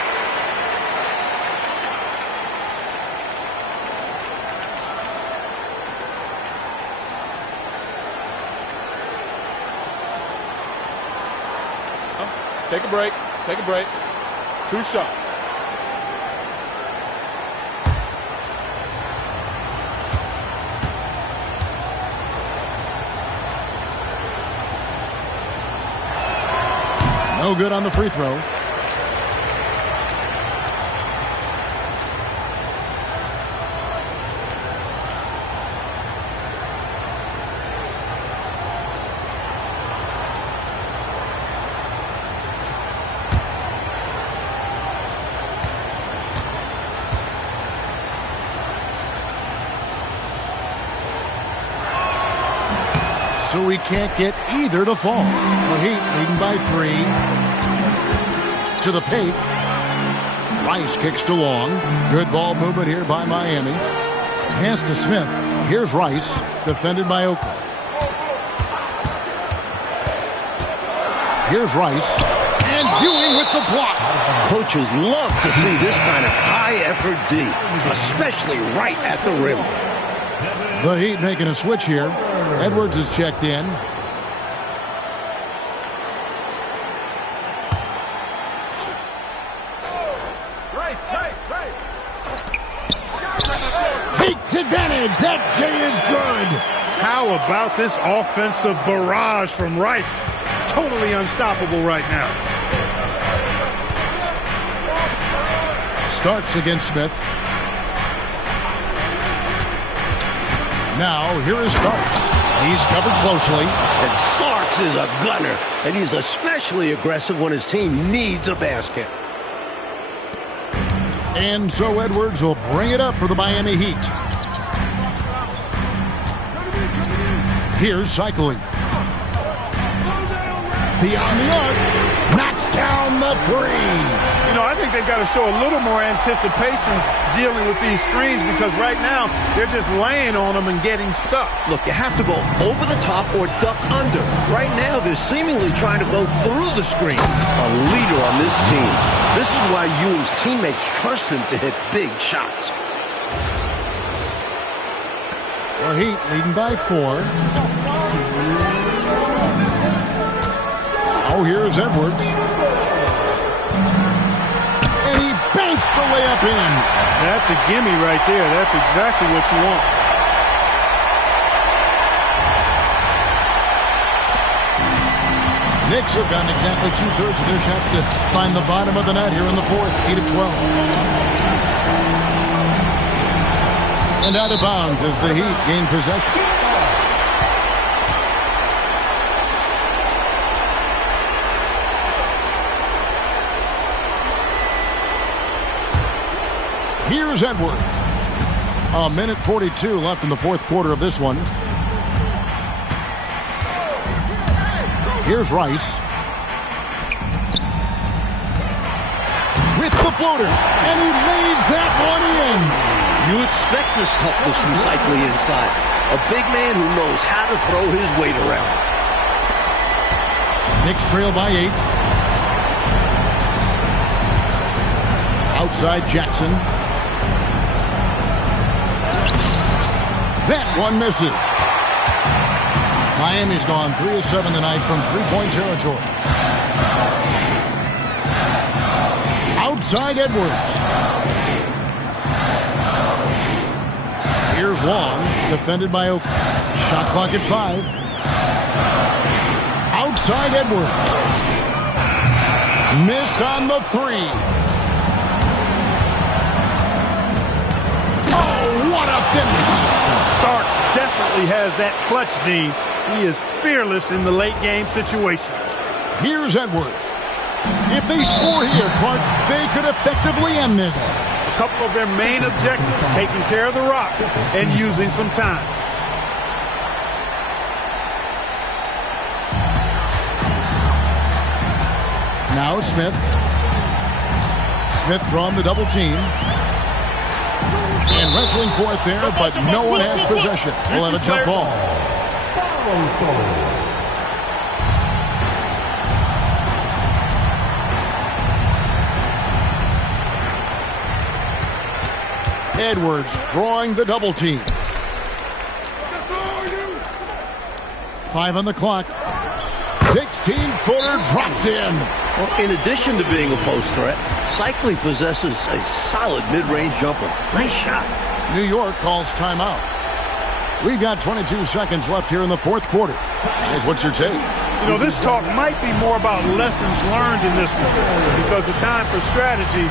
Take a break. Take a break. 2 shots. No good on the free throw. So we can't get either to fall. The Heat leading by 3. To the paint. Rice kicks to Long. Good ball movement here by Miami. Pass to Smith. Here's Rice. Defended by Oakland. Here's Rice. And Ewing with the block. Coaches love to see this kind of high-effort D, especially right at the rim. The Heat making a switch here. Edwards is checked in. Takes advantage. That J is good. How about this offensive barrage from Rice? Totally unstoppable right now. Starks against Smith. Now, here is Starks. He's covered closely. And Starks is a gunner, and he's especially aggressive when his team needs a basket. And so Edwards will bring it up for the Miami Heat. Here's Cycli. Beyond the arc. Knocks down the three. You know, I think they've got to show a little more anticipation dealing with these screens because right now they're just laying on them and getting stuck. Look, you have to go over the top or duck under. Right now, they're seemingly trying to go through the screen. A leader on this team. This is why Ewing's teammates trust him to hit big shots. The Heat leading by 4. Now here's Edwards. And he banks the layup in. That's a gimme right there. That's exactly what you want. Knicks have gotten exactly 2/3 of their shots to find the bottom of the net here in the fourth. 8 of 12. And out of bounds as the Heat gain possession. Here's Edwards. A minute 42 left in the fourth quarter of this one. Here's Rice. With the floater. And he lays that one in. You expect this toughness from Cycling inside. A big man who knows how to throw his weight around. Knicks trail by 8. Outside Jackson. That one misses. Miami's gone 3 of 7 tonight from three-point territory. Outside Edwards. Here's Long, defended by Oak. Shot clock at 5. Outside Edwards. Missed on the 3. Oh, what a finish. Starks definitely has that clutch gene. He is fearless in the late game situation. Here's Edwards. If they score here, Clark, they could effectively end this. A couple of their main objectives, taking care of the rock and using some time. Now Smith. Smith drawing the double team. And wrestling for it there, but no one has possession. We'll have a jump ball. Edwards drawing the double team. 5 on the clock. 16-footer drops in. Well, in addition to being a post threat, Cycling possesses a solid mid-range jumper. Nice shot. New York calls timeout. We've got 22 seconds left here in the fourth quarter. Guys, what's your take? You know, this talk might be more about lessons learned in this one because the time for strategy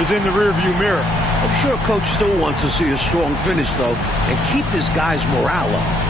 is in the rearview mirror. I'm sure Coach still wants to see a strong finish, though, and keep his guys' morale up.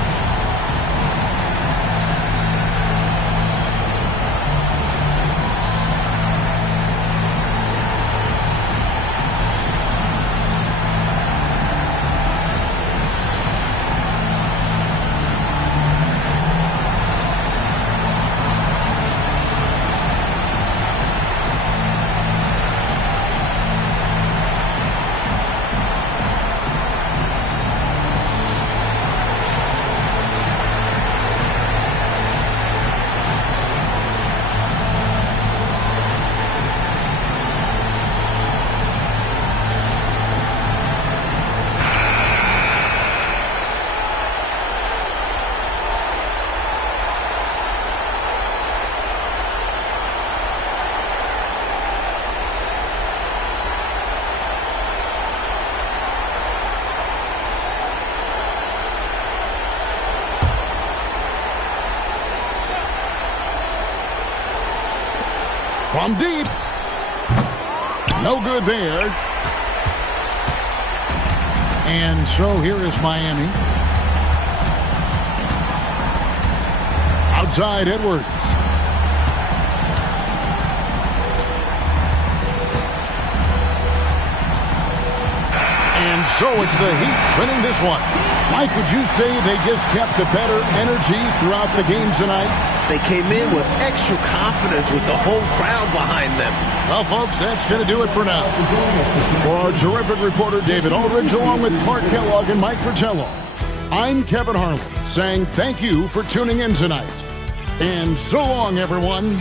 From deep. No good there. And so here is Miami. Outside Edwards. And so it's the Heat winning this one. Mike, would you say they just kept the better energy throughout the game tonight? They came in with extra confidence with the whole crowd behind them. Well, folks, that's going to do it for now. For our terrific reporter, David Aldridge, along with Clark Kellogg and Mike Fratello, I'm Kevin Harlan, saying thank you for tuning in tonight. And so long, everyone.